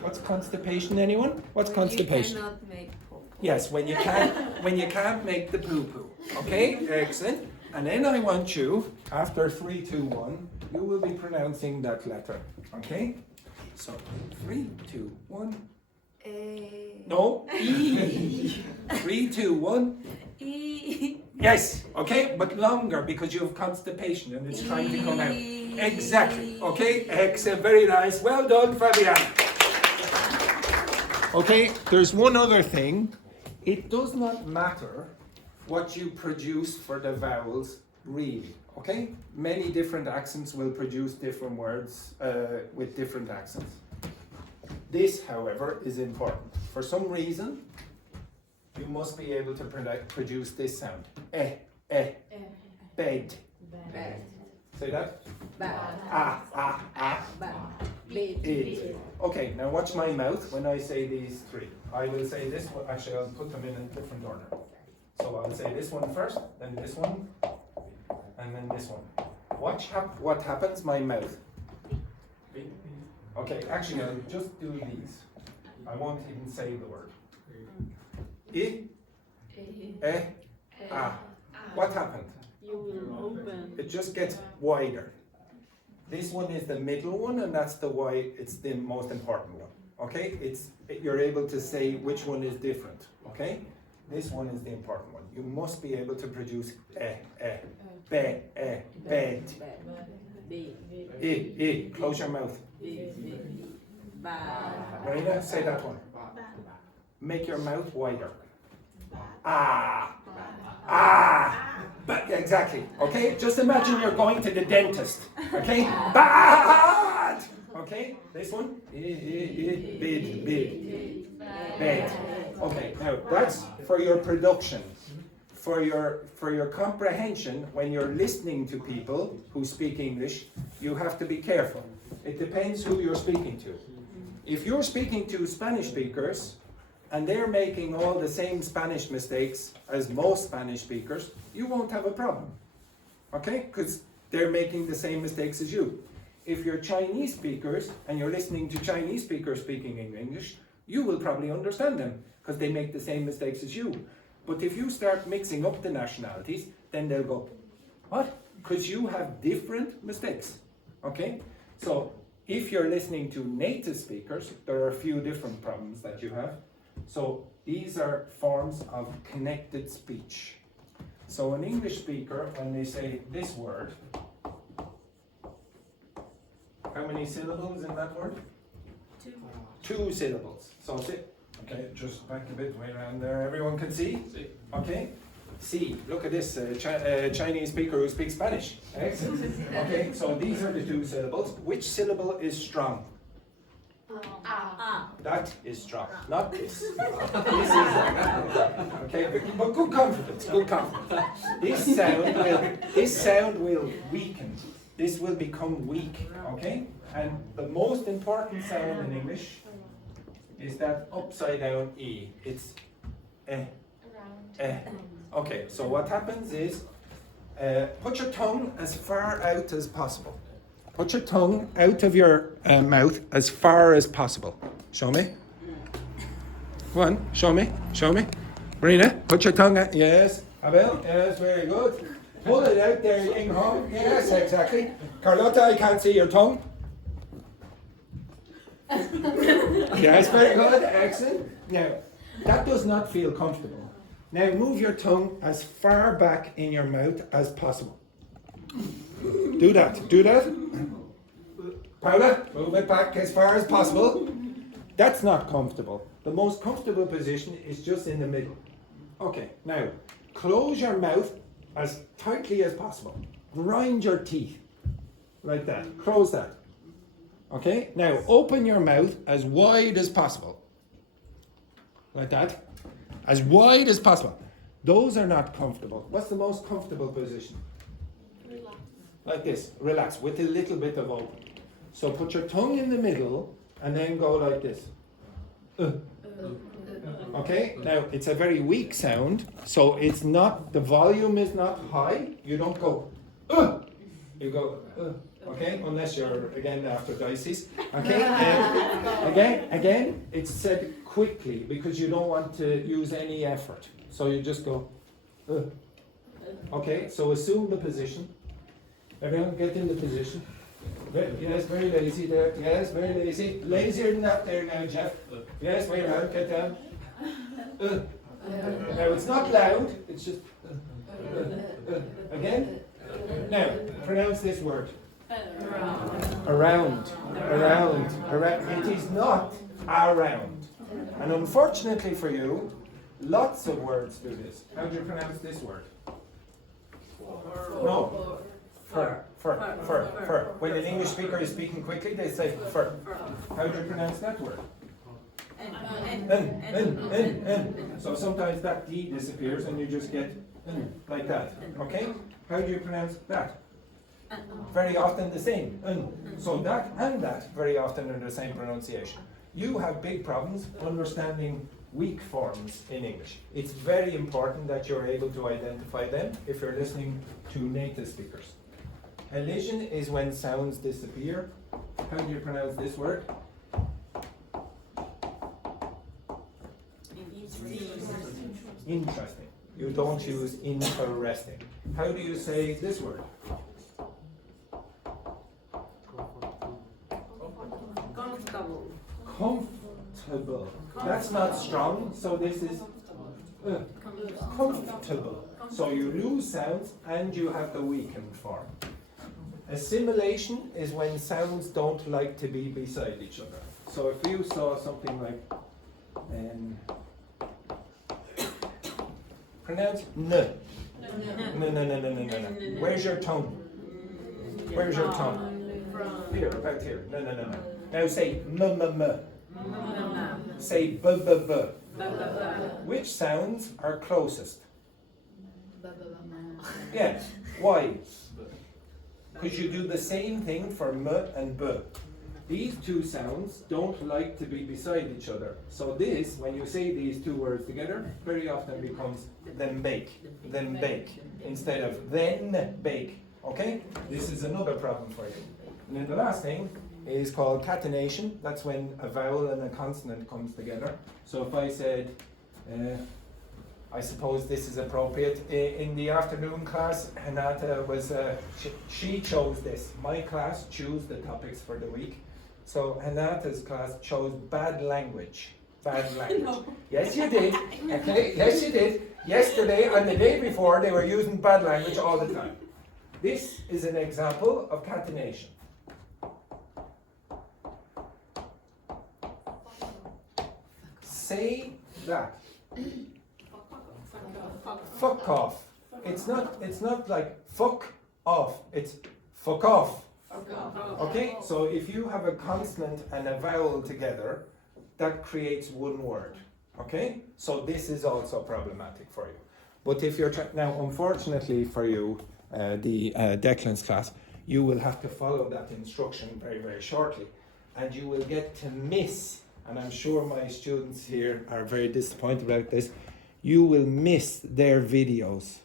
What's constipation? Anyone? What's constipation? You cannot make poo. Yes, when you can't make the poo poo. Okay, excellent. And then I want you, after 3, 2, 1, you will be pronouncing that letter. Okay? So 3, 2, 1. No. E. 3, 2, 1. E. Yes. Okay, but longer because you have constipation and it's trying to come out. Exactly. Okay. Excellent. Very nice. Well done, Fabian. Okay. There's one other thing. It does not matter what you produce for the vowels, really. Okay? Many different accents will produce different words with different accents. This, however, is important. For some reason, you must be able to produce this sound. Bed. Bed. Say that? Bad. Bed. Bed. Okay, now watch my mouth when I say these 3. I will say this one, actually I'll put them in a different order. So I'll say this one first, then this one, and then this one. Watch what happens, my mouth. Okay, actually I'll just do these. I won't even say the word. What happened? You will open. It just gets wider. This one is the middle one, and that's the why it's the most important one. Okay, you're able to say which one is different. Okay, this one is the important one. You must be able to produce bed. Close your mouth. Marina, say that one. Make your mouth wider. But exactly. Okay, just imagine you're going to the dentist. Okay, bad. Okay, this one. Bed. Okay, now that's for your production. For your comprehension, when you're listening to people who speak English, you have to be careful. It depends who you're speaking to. If you're speaking to Spanish speakers and they're making all the same Spanish mistakes as most Spanish speakers, you won't have a problem. Okay? Because they're making the same mistakes as you. If you're Chinese speakers and you're listening to Chinese speakers speaking in English, you will probably understand them because they make the same mistakes as you. But if you start mixing up the nationalities, then they'll go, what? Because you have different mistakes. Okay? So if you're listening to native speakers, there are a few different problems that you have. So these are forms of connected speech. So an English speaker, when they say this word, how many syllables in that word? 2. 2 syllables. So sit. Okay, just back a bit, way around there. Everyone can see? Okay. See, look at this Chinese speaker who speaks Spanish. Excellent. Okay, so these are the 2 syllables. Which syllable is strong? That is strong, not this. This is okay, but good confidence, good confidence. This sound will weaken. This will become weak. Okay, and the most important sound in English is that upside down E. It's Okay, so what happens is put your tongue as far out as possible. Put your tongue out of your mouth as far as possible. Show me. Go on, show me. Marina, put your tongue out. Yes. Abel, yes, very good. Pull it out there, Ying Hong. Yes, exactly. Carlotta, I can't see your tongue. Yes, very good. Excellent. Now, that does not feel comfortable. Now, move your tongue as far back in your mouth as possible. Do that. Paula, move it back as far as possible. That's not comfortable. The most comfortable position is just in the middle. Okay, now close your mouth as tightly as possible. Grind your teeth like that. Close that. Okay, now open your mouth as wide as possible. Like that. As wide as possible. Those are not comfortable. What's the most comfortable position? Relax. Like this. Relax with a little bit of open. So put your tongue in the middle and then go like this. Okay, now it's a very weak sound, so it's not, the volume is not high. You don't go, you go, okay, unless you're again after dices. Okay, again, it's said quickly because you don't want to use any effort. So you just go, okay, so assume the position. Everyone get in the position. Yes, very lazy there. Yes, very lazy. Lazier than that there now, Geoff. Yes, way around, get down. Now it's not loud, it's just again. Now pronounce this word. Around. It is not around. And unfortunately for you, lots of words do this. How do you pronounce this word? No. Fur. When an English speaker is speaking quickly, they say fur. How do you pronounce that word? N. So sometimes that D disappears and you just get N, like that. Okay? How do you pronounce that? Very often the same. N. So that and that very often are the same pronunciation. You have big problems understanding weak forms in English. It's very important that you're able to identify them if you're listening to native speakers. Elision is when sounds disappear. How do you pronounce this word? Interesting. You don't use interesting. How do you say this word? Comfortable. That's not strong, so this is comfortable. So you lose sounds and you have the weakened form. Assimilation is when sounds don't like to be beside each other. So if you saw something like pronounce n. No. Where's your tongue? Where's your tongue? Here, about here. No. Now say m. Say b. Which sounds are closest? Yeah. Why? Because you do the same thing for m and b. These two sounds don't like to be beside each other. So this, when you say these two words together, very often becomes then bake, instead of then bake. Okay? This is another problem for you. And then the last thing is called catenation. That's when a vowel and a consonant comes together. So if I said, I suppose this is appropriate. In the afternoon class, Renata was, she chose this. My class choose the topics for the week. So Renata's class chose bad language. No. Yes, you did. Okay, yes, you did. Yesterday and the day before, they were using bad language all the time. This is an example of catenation. Say that. Fuck off. It's not like fuck off. It's fuck off. Okay? So if you have a consonant and a vowel together, that creates one word. Okay? So this is also problematic for you. But if you're now, unfortunately for you, the Declan's class, you will have to follow that instruction very, very shortly, and you will get to miss. And I'm sure my students here are very disappointed about this. You will miss their videos.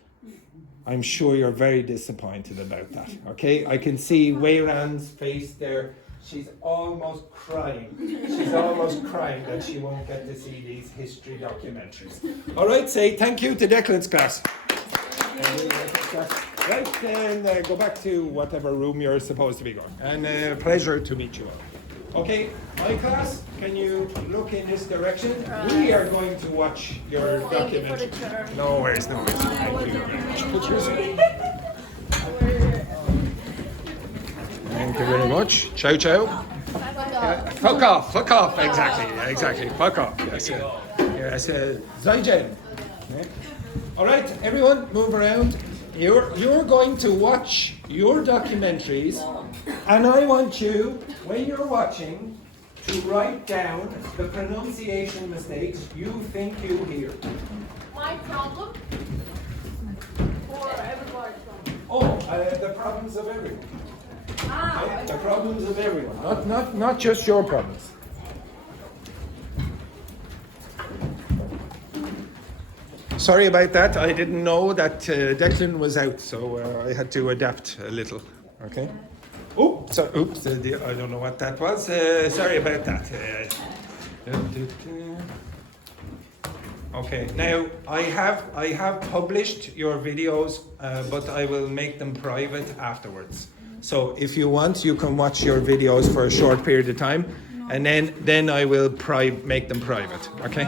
I'm sure you're very disappointed about that, okay? I can see Weiran's face there. She's almost crying. She's almost crying that she won't get to see these history documentaries. All right, say thank you to Declan's class. Right, then go back to whatever room you're supposed to be going. And pleasure to meet you all. Okay, my class, can you look in this direction? We are going to watch your documentary. No worries, no worries. Thank you very much. Put yours in. Thank you very much. Ciao, ciao. Fuck off, exactly, fuck off. Yes, Zaijen. All right, everyone, move around. You're going to watch your documentaries, and I want you, when you're watching, to write down the pronunciation mistakes you think you hear. My problem or everybody's problem? Oh, the problems of everyone. The problems of everyone, not just your problems. Sorry about that. I didn't know that Declan was out, so I had to adapt a little. Okay. Oops. I don't know what that was. Sorry about that. Okay. Now I have published your videos, but I will make them private afterwards. So if you want, you can watch your videos for a short period of time, and then I will make them private. Okay.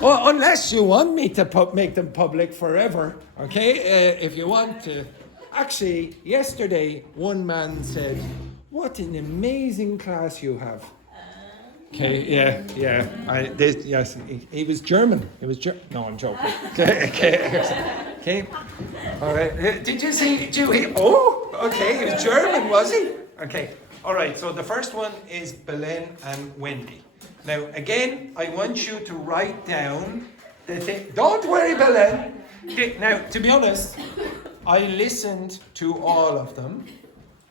Well, unless you want me to make them public forever, okay? If you want to. Actually, yesterday, one man said, "What an amazing class you have." Okay, yeah. Yes, he was German. No, I'm joking. Okay. All right. Did you see? Oh, okay. He was German, was he? Okay. All right. So the first one is Belen and Wendy. Now, again, I want you to write down the thing. Don't worry, Belen. Now, to be honest, I listened to all of them,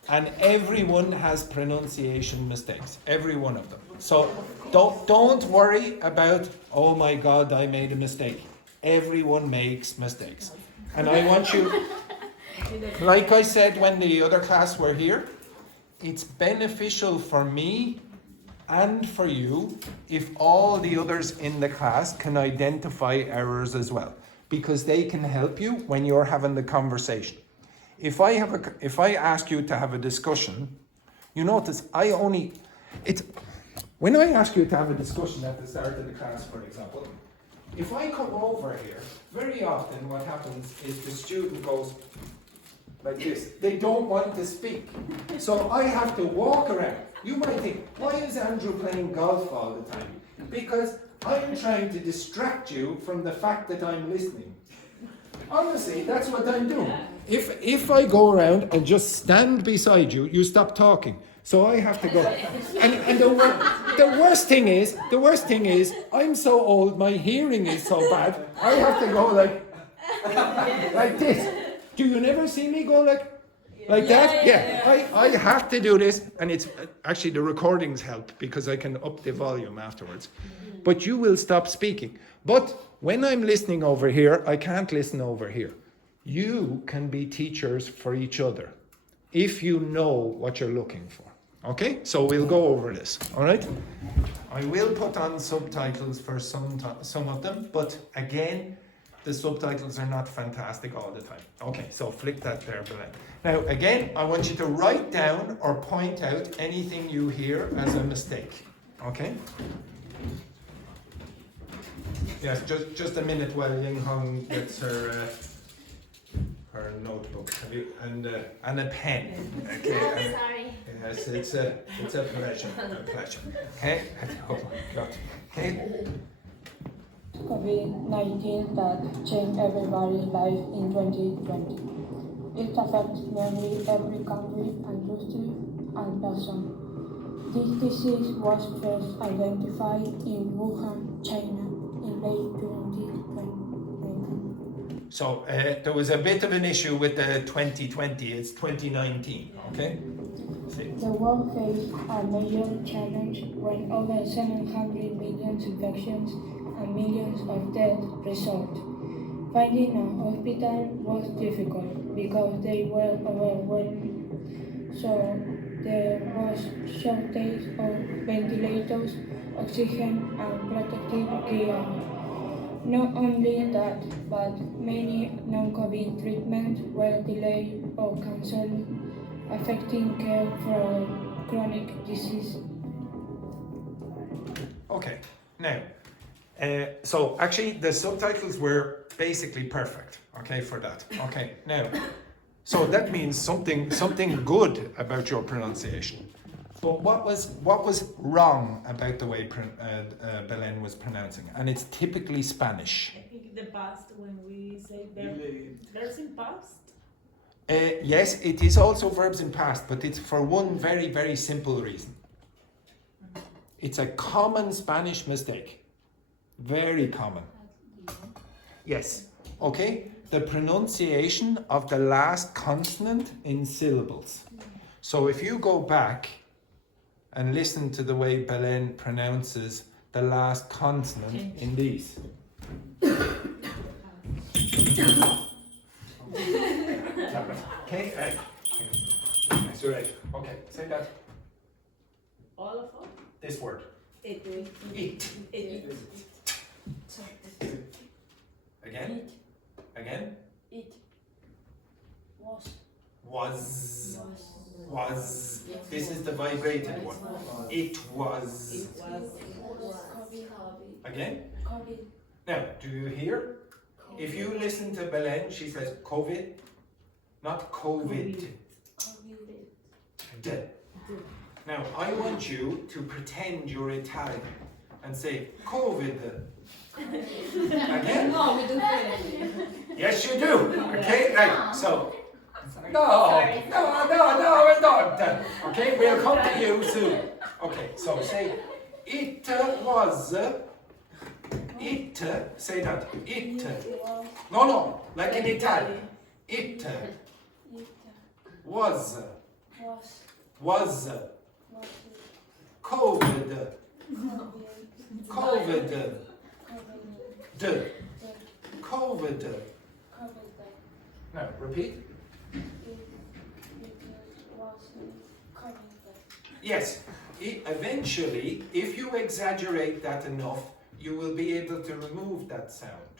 and everyone has pronunciation mistakes. Every one of them. So don't worry about, oh my God, I made a mistake. Everyone makes mistakes. And I want you, like I said when the other class were here, it's beneficial for me and for you if all the others in the class can identify errors as well, because they can help you when you're having the conversation. If I ask you to have a discussion, you notice when I ask you to have a discussion at the start of the class, for example, if I come over here, very often what happens is the student goes like this. They don't want to speak. So I have to walk around. You might think, why is Andrew playing golf all the time? Because I'm trying to distract you from the fact that I'm listening. Honestly, that's what I'm doing. If I go around and just stand beside you, you stop talking. So I have to go. And the worst thing is, I'm so old, my hearing is so bad, I have to go like this. Do you never see me go like that? Yeah. I have to do this, and it's actually the recordings help because I can up the volume afterwards. But you will stop speaking. But when I'm listening over here, I can't listen over here. You can be teachers for each other if you know what you're looking for. Okay? So we'll go over this. All right? I will put on subtitles for some of them, but again, the subtitles are not fantastic all the time. Okay, so flick that there, Belen. Now, again, I want you to write down or point out anything you hear as a mistake. Okay? Yes, just a minute while Ying Hong gets her notebook and a pen. Okay. Sorry. Yes, it's a pleasure. Okay. Oh my God. Okay. COVID-19 that changed everybody's life in 2020. It affects nearly every country, industry, and person. This disease was first identified in Wuhan, China, in late 2020. So there was a bit of an issue with the 2020. It's 2019. Okay. The world faced a major challenge when over 700 million infections and millions of deaths result. Finding a hospital was difficult because they were overwhelmed. So there was shortage of ventilators, oxygen, and protective gear. Not only that, but many non-COVID treatments were delayed or cancelled, affecting care for chronic disease. Okay. Now, so actually the subtitles were basically perfect. Okay, for that. Okay. Now, So that means something good about your pronunciation. But what was wrong about the way Belen was pronouncing? And it's typically Spanish. I think the past, when we say verbs in past. Yes, it is also verbs in past, but it's for one very, very simple reason. It's a common Spanish mistake. Very common. Yes. Okay? The pronunciation of the last consonant in syllables. So if you go back and listen to the way Belen pronounces the last consonant in these. Okay, right. That's right. Okay, say that. All of us? This word. It. Eat. It. Again? Again? It was. Was. This is the vibrated one. It was. Again? COVID. Now, do you hear? If you listen to Belen, she says COVID, not COVID. D. Now, I want you to pretend you're Italian and say COVID. Again? No, we do it. Yes, you do. Okay, right. So, Sorry. no, we don't. Okay, we'll come to you soon. Okay, so say it was. It. Say that. It. No, like in Italian. It was. COVID. COVID. COVID. Now, repeat. Yes. Eventually, if you exaggerate that enough, you will be able to remove that sound.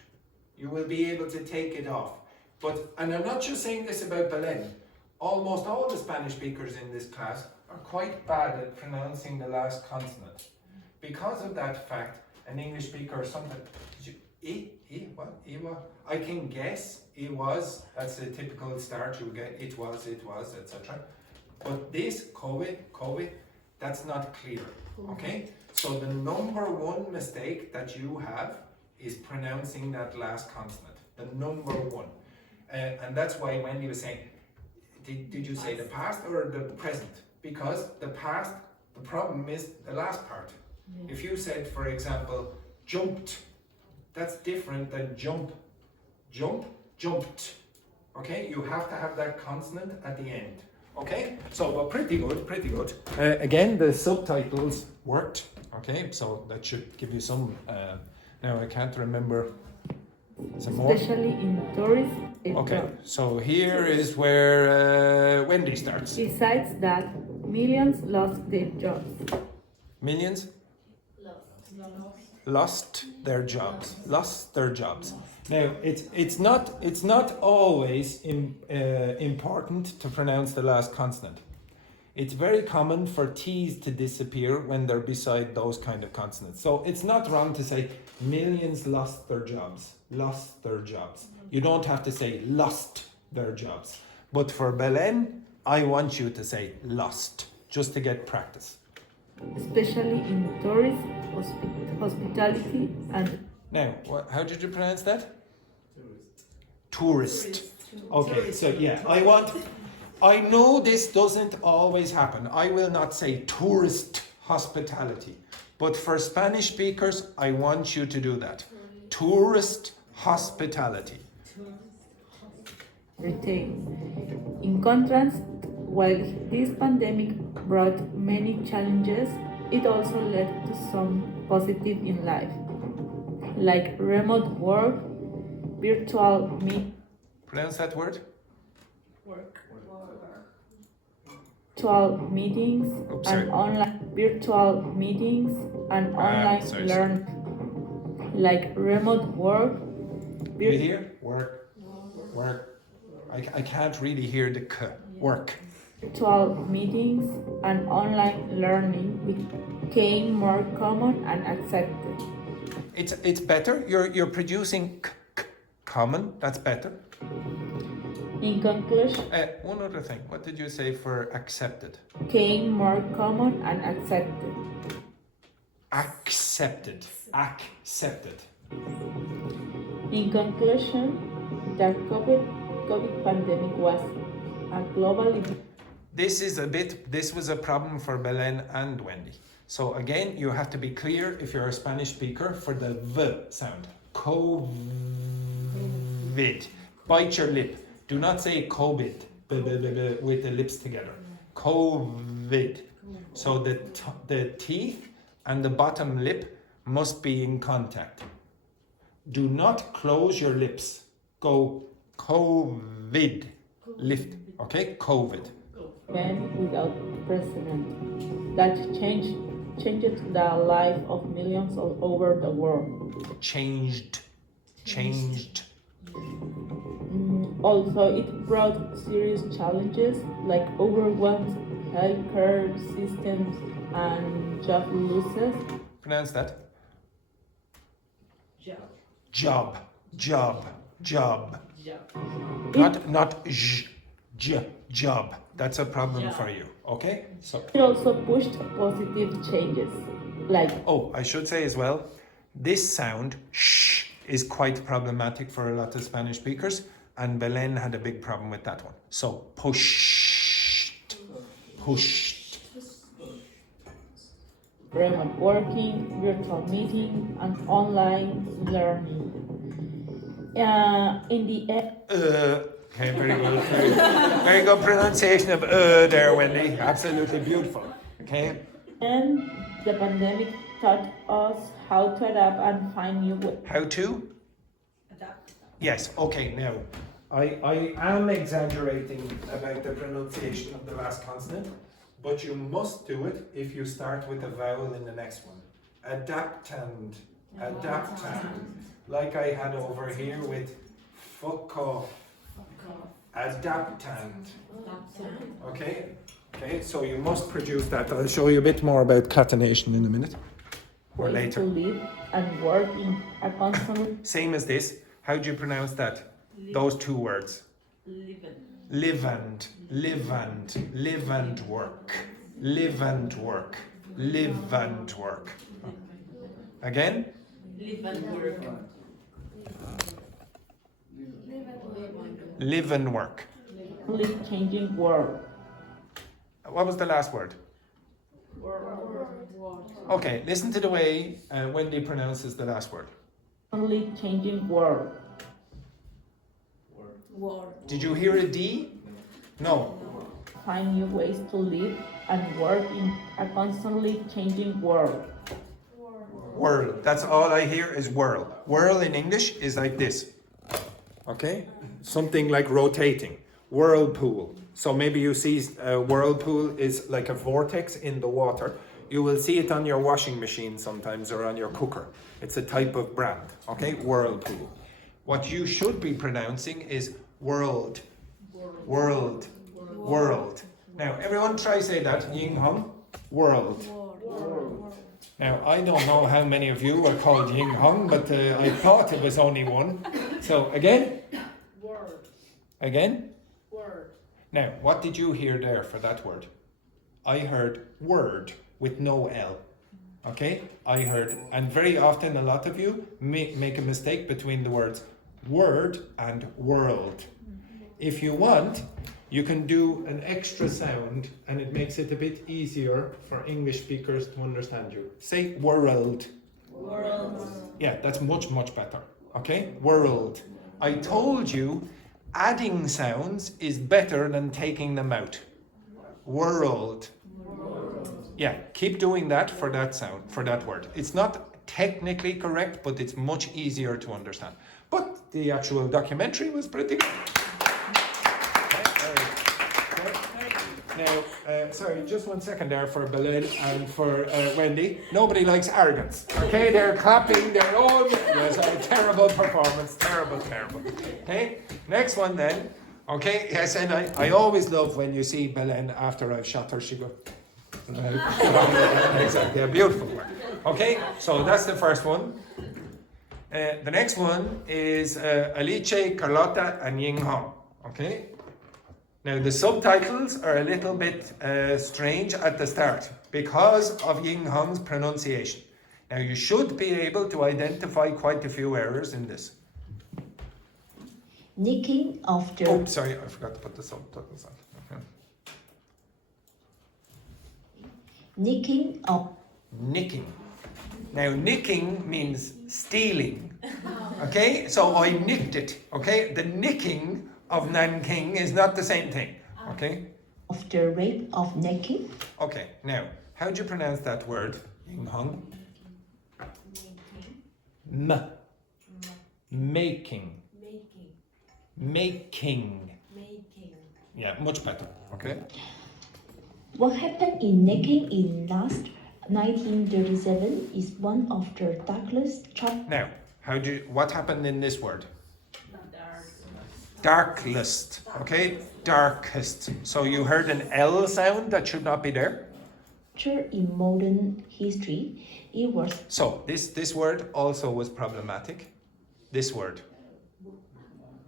You will be able to take it off. But, and I'm not just saying this about Belen, almost all the Spanish speakers in this class are quite bad at pronouncing the last consonant. Because of that fact, an English speaker or something, what? I can guess, it was, that's a typical start, you get it was, etc. But this, COVID, that's not clear, okay? So the number one mistake that you have is pronouncing that last consonant, the number one. And that's why Wendy was saying, did you say the past or the present? Because the past, the problem is the last part. Yeah. If you said, for example, jumped, that's different than jump. Jumped. Okay, you have to have that consonant at the end. Okay, so but pretty good. Again, the subtitles worked. Okay, so that should give you some. Now I can't remember. Some more. Especially in tourist. Okay, so here is where Wendy starts. Besides that, millions lost their jobs. Millions? Lost their jobs. Now, it's not always important to pronounce the last consonant. It's very common for T's to disappear when they're beside those kind of consonants. So it's not wrong to say millions lost their jobs. You don't have to say lost their jobs. But for Belen, I want you to say lost, just to get practice. Especially in tourist, hospitality and... Now, how did you pronounce that? Tourist. Okay, so yeah, I know this doesn't always happen. I will not say tourist hospitality. But for Spanish speakers, I want you to do that. Tourist hospitality. Retail. In contrast, while this pandemic brought many challenges, it also led to some positive in life, like remote work, virtual Pronounce that word? virtual meetings and online learn, like remote work. You hear? Work. I can't really hear the k. Work. Virtual meetings and online learning became more common and accepted. It's better. You're producing k, common. That's better. In conclusion, One other thing. What did you say for accepted? became more common and accepted. Accepted. Accepted. In conclusion, the COVID pandemic was a global event. This was a problem for Belen and Wendy. So again, you have to be clear if you're a Spanish speaker for the V sound. COVID. Bite your lip. Do not say COVID with the lips together. COVID. So the teeth and the bottom lip must be in contact. Do not close your lips. Go COVID. Lift. Okay? COVID. Event without precedent that changed the life of millions all over the world. Changed. Also, it brought serious challenges like overwhelmed healthcare systems and job losses. Pronounce that. Job. Not job. That's a problem for you. Okay? So. It also pushed positive changes like. Oh, I should say as well, this sound sh is quite problematic for a lot of Spanish speakers, and Belen had a big problem with that one. So pushed. Remote working, virtual meeting, and online learning. In the end. Okay, very good. Very good pronunciation of there, Wendy. Absolutely beautiful. Okay. And the pandemic taught us how to adapt and find new ways. How to? Adapt. Yes, okay, now, I am exaggerating about the pronunciation of the last consonant, but you must do it if you start with a vowel in the next one. Adaptant. Like I had over here with fuck off. Adaptant. Okay, so you must produce that. I'll show you a bit more about catenation in a minute. Or later. To live and work in a constant. Same as this. How do you pronounce that? Those two words. Live and work. Again? Live and work. Live and work. Changing world. What was the last word? Okay, listen to the way Wendy pronounces the last word. Changing world. Did you hear a D? No. Find new ways to live and work in a constantly changing world. Whirl. That's all I hear is whirl. Whirl in English is like this. Okay? Something like rotating. Whirlpool. So maybe you see a whirlpool is like a vortex in the water. You will see it on your washing machine sometimes or on your cooker. It's a type of brand. Okay? Whirlpool. What you should be pronouncing is world. World. Now, everyone try say that. Ying Hong. World. Now, I don't know how many of you are called Ying Hong, but I thought it was only one. So, again? Word. Again? Word. Now, what did you hear there for that word? I heard word with no L. Okay? I heard, and very often a lot of you make a mistake between the words word and world. If you want, you can do an extra sound and it makes it a bit easier for English speakers to understand you. Say world. World. Yeah, that's much better. Okay? World. I told you adding sounds is better than taking them out. World. Yeah, keep doing that for that sound, for that word. It's not technically correct, but it's much easier to understand. But the actual documentary was pretty good. Now, sorry, just 1 second there for Belen and for Wendy. Nobody likes arrogance. Okay, they're clapping, they're all. Yes, a terrible performance, terrible. Okay, next one then. Okay, yes, and I always love when you see Belen after I've shot her, she goes. Exactly, a beautiful work. Okay, so that's the first one. The next one is Alice, Carlotta, and Ying Hong. Okay? Now the subtitles are a little bit strange at the start because of Ying Hong's pronunciation. Now you should be able to identify quite a few errors in this. Nicking of the... Oh, sorry, I forgot to put the subtitles on. Okay. Nicking of... Nicking. Now nicking means stealing. Okay, so I nicked it. Okay, the nicking of Nanking is not the same thing. Okay? Of the rape of necking. Okay, now, how do you pronounce that word, Ying Hong? Making. Making. Yeah, much better. Okay. What happened in necking in last 1937 is one of the darkest chapters. Now, what happened in this word? Darkest. Okay, darkest. So you heard an L sound that should not be there. In modern history, it was. So this word also was problematic. This word.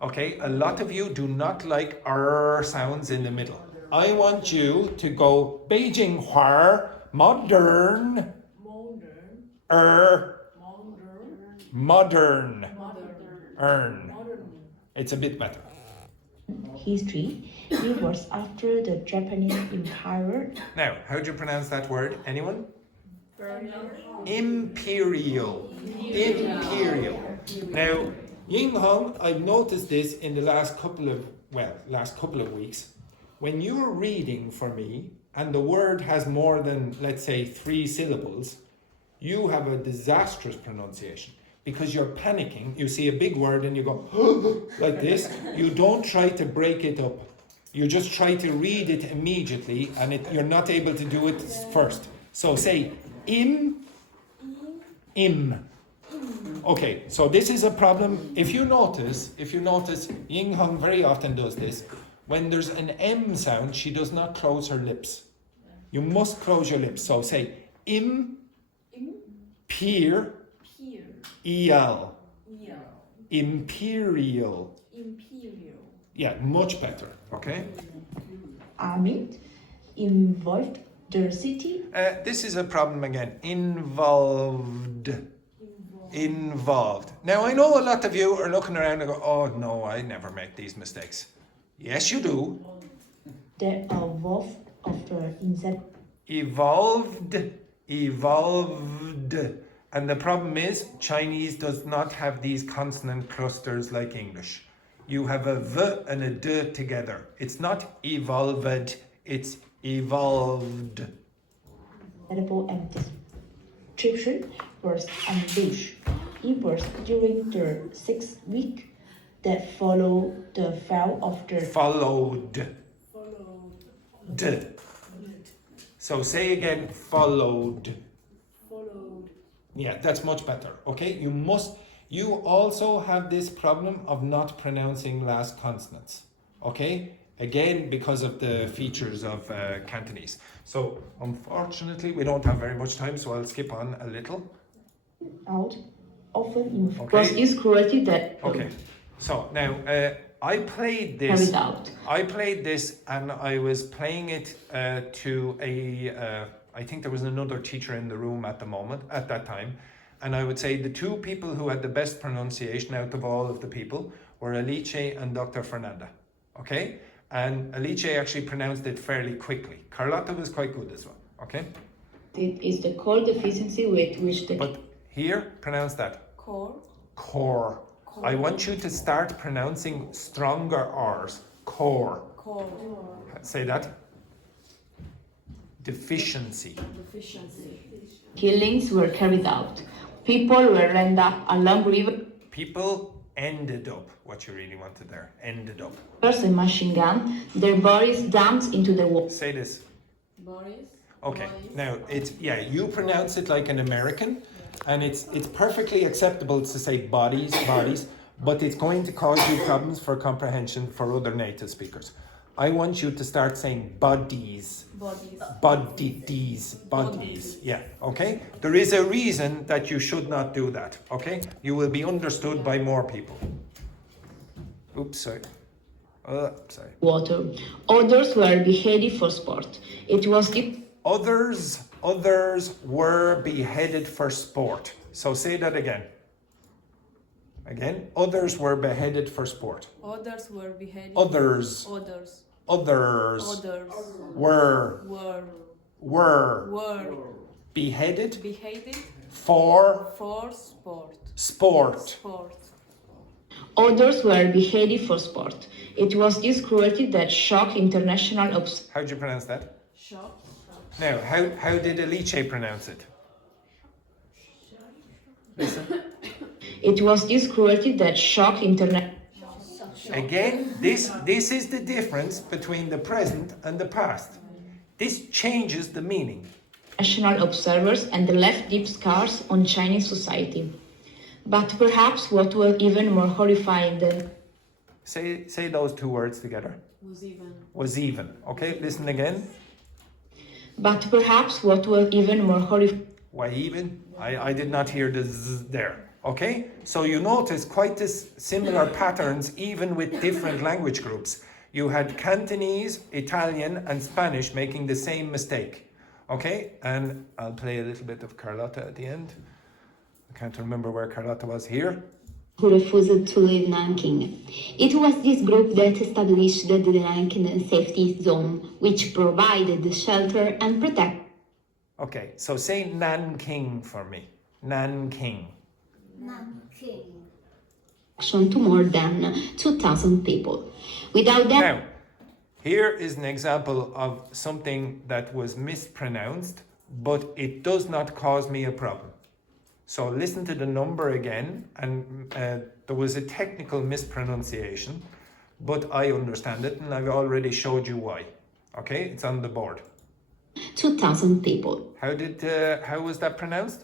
Okay, a lot of you do not like R sounds in the middle. I want you to go Beijing Hua modern. Modern. It's a bit better. History, it was after the Japanese Empire. Now, how do you pronounce that word? Anyone? Imperial. Imperial. Now, Ying Hong, I've noticed this in the last couple of weeks. When you're reading for me and the word has more than, let's say, 3 syllables, you have a disastrous pronunciation because you're panicking. You see a big word and you go like this. You don't try to break it up. You just try to read it immediately and you're not able to do it first. So say im. Okay, so this is a problem. If you notice, Ying Hong very often does this. When there's an M sound, she does not close her lips. You must close your lips. So say im, peer, el, imperial. Yeah, much better. Okay. Armed, involved the city. This is a problem again. Involved. Now I know a lot of you are looking around and go, oh no, I never make these mistakes. Yes, you do. The evolved of the insect. Evolved. And the problem is, Chinese does not have these consonant clusters like English. You have a V and a D together. It's not evolved, it's evolved. Edible and description was ambushed. It was during the 6 weeks that followed the fall of the... Followed. So say again, followed. Yeah, that's much better. Okay, you also have this problem of not pronouncing last consonants. Okay, again because of the features of Cantonese. So unfortunately we don't have very much time, so I'll skip on a little. Out often in okay. is corrected that. Okay, so now I played this. I played this, and I was playing it to a. I think there was another teacher in the room at that time, and I would say the 2 people who had the best pronunciation out of all of the people were Alice and Dr. Fernanda. Okay, and Alice actually pronounced it fairly quickly. Carlotta was quite good as well. Okay. It is the core deficiency with which the. But here, pronounce that. Core. I want you to start pronouncing stronger R's. Core. Say that. Deficiency. Killings were carried out. People were lined up along river. People ended up. What you really wanted there. Ended up. A machine gun. Their bodies dumped into the water. Say this. Boris. Okay. Now you pronounce it like an American, and it's perfectly acceptable to say bodies, but it's going to cause you problems for comprehension for other native speakers. I want you to start saying bodies. Bodies. Yeah, okay? There is a reason that you should not do that, okay? You will be understood by more people. Oops, sorry. Sorry. water. Others were beheaded for sport. It was Others were beheaded for sport. So say that again. Again, others were beheaded for sport. Others were beheaded. Others were beheaded for sport. Others were beheaded for sport. It was this cruelty that shocked international observers. How do you pronounce that? Shock. Now, how did Alice pronounce it? Listen. It was this cruelty that shocked international. Again, this is the difference between the present and the past. This changes the meaning. National observers and left deep scars on Chinese society. But perhaps what was even more horrifying than... Say those two words together. Was even. Okay, listen again. But perhaps what was even more horrifying... Why even? I did not hear the z there. Okay, so you notice quite this similar patterns even with different language groups. You had Cantonese, Italian and Spanish making the same mistake. Okay, and I'll play a little bit of Carlotta at the end. I can't remember where Carlotta was here. Who refused to leave Nanking. It was this group that established the Nanking safety zone, which provided shelter and protection. Okay, so say Nanking for me. Nanking. To more than 2,000 people. Without that... Now, here is an example of something that was mispronounced, but it does not cause me a problem. So listen to the number again, and there was a technical mispronunciation, but I understand it, and I've already showed you why. Okay, it's on the board. 2,000 people. How was that pronounced?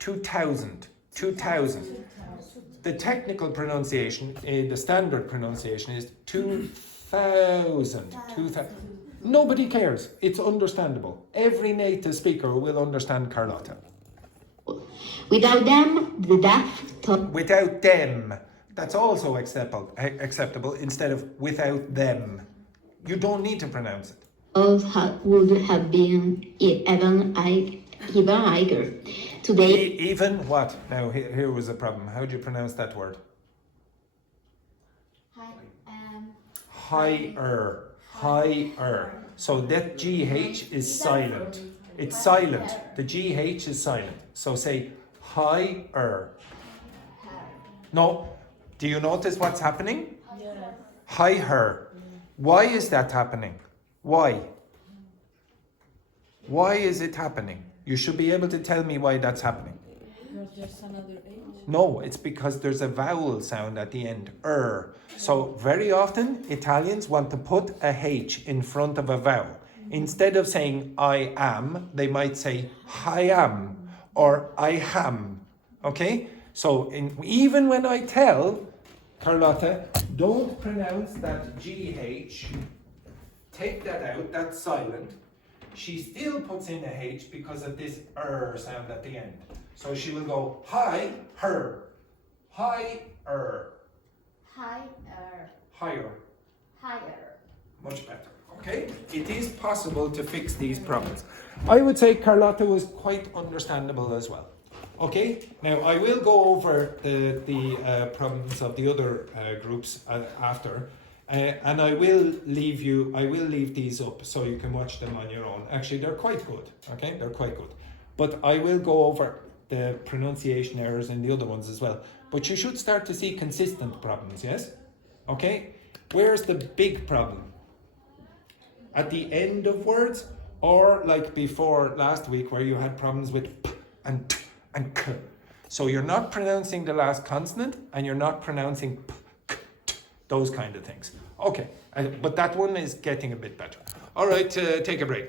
2,000. 2,000. The technical pronunciation, the standard pronunciation is 2,000. 2,000. Nobody cares. It's understandable. Every native speaker will understand Carlotta. Without them, the deaf... Without them. That's also acceptable instead of without them. You don't need to pronounce it. Would have been even higher. Today... Even what? Now, here was the problem. How do you pronounce that word? Higher. Higher. So that GH is silent. It's silent. The GH is silent. So say higher. No. Do you notice what's happening? Yeah. Higher. Why is that happening? Why? Why is it happening? You should be able to tell me why that's happening. There's another H. No, it's because there's a vowel sound at the end. So very often Italians want to put a H in front of a vowel. Instead of saying I am, they might say I am or I ham. Okay? So even when I tell Carlotta, don't pronounce that GH, take that out, that's silent. She still puts in a H because of this sound at the end. So she will go hi, her, higher. Higher. Much better. Okay? It is possible to fix these problems. I would say Carlotta was quite understandable as well. Okay? Now I will go over the problems of the other groups after. And I will leave these up so you can watch them on your own. Actually, they're quite good. Okay? They're quite good. But I will go over the pronunciation errors in the other ones as well. But you should start to see consistent problems, yes? Okay? Where's the big problem? At the end of words, or like before last week where you had problems with p and t and k. So you're not pronouncing the last consonant and you're not pronouncing p, k, t, those kind of things. Okay, but that one is getting a bit better. All right, take a break.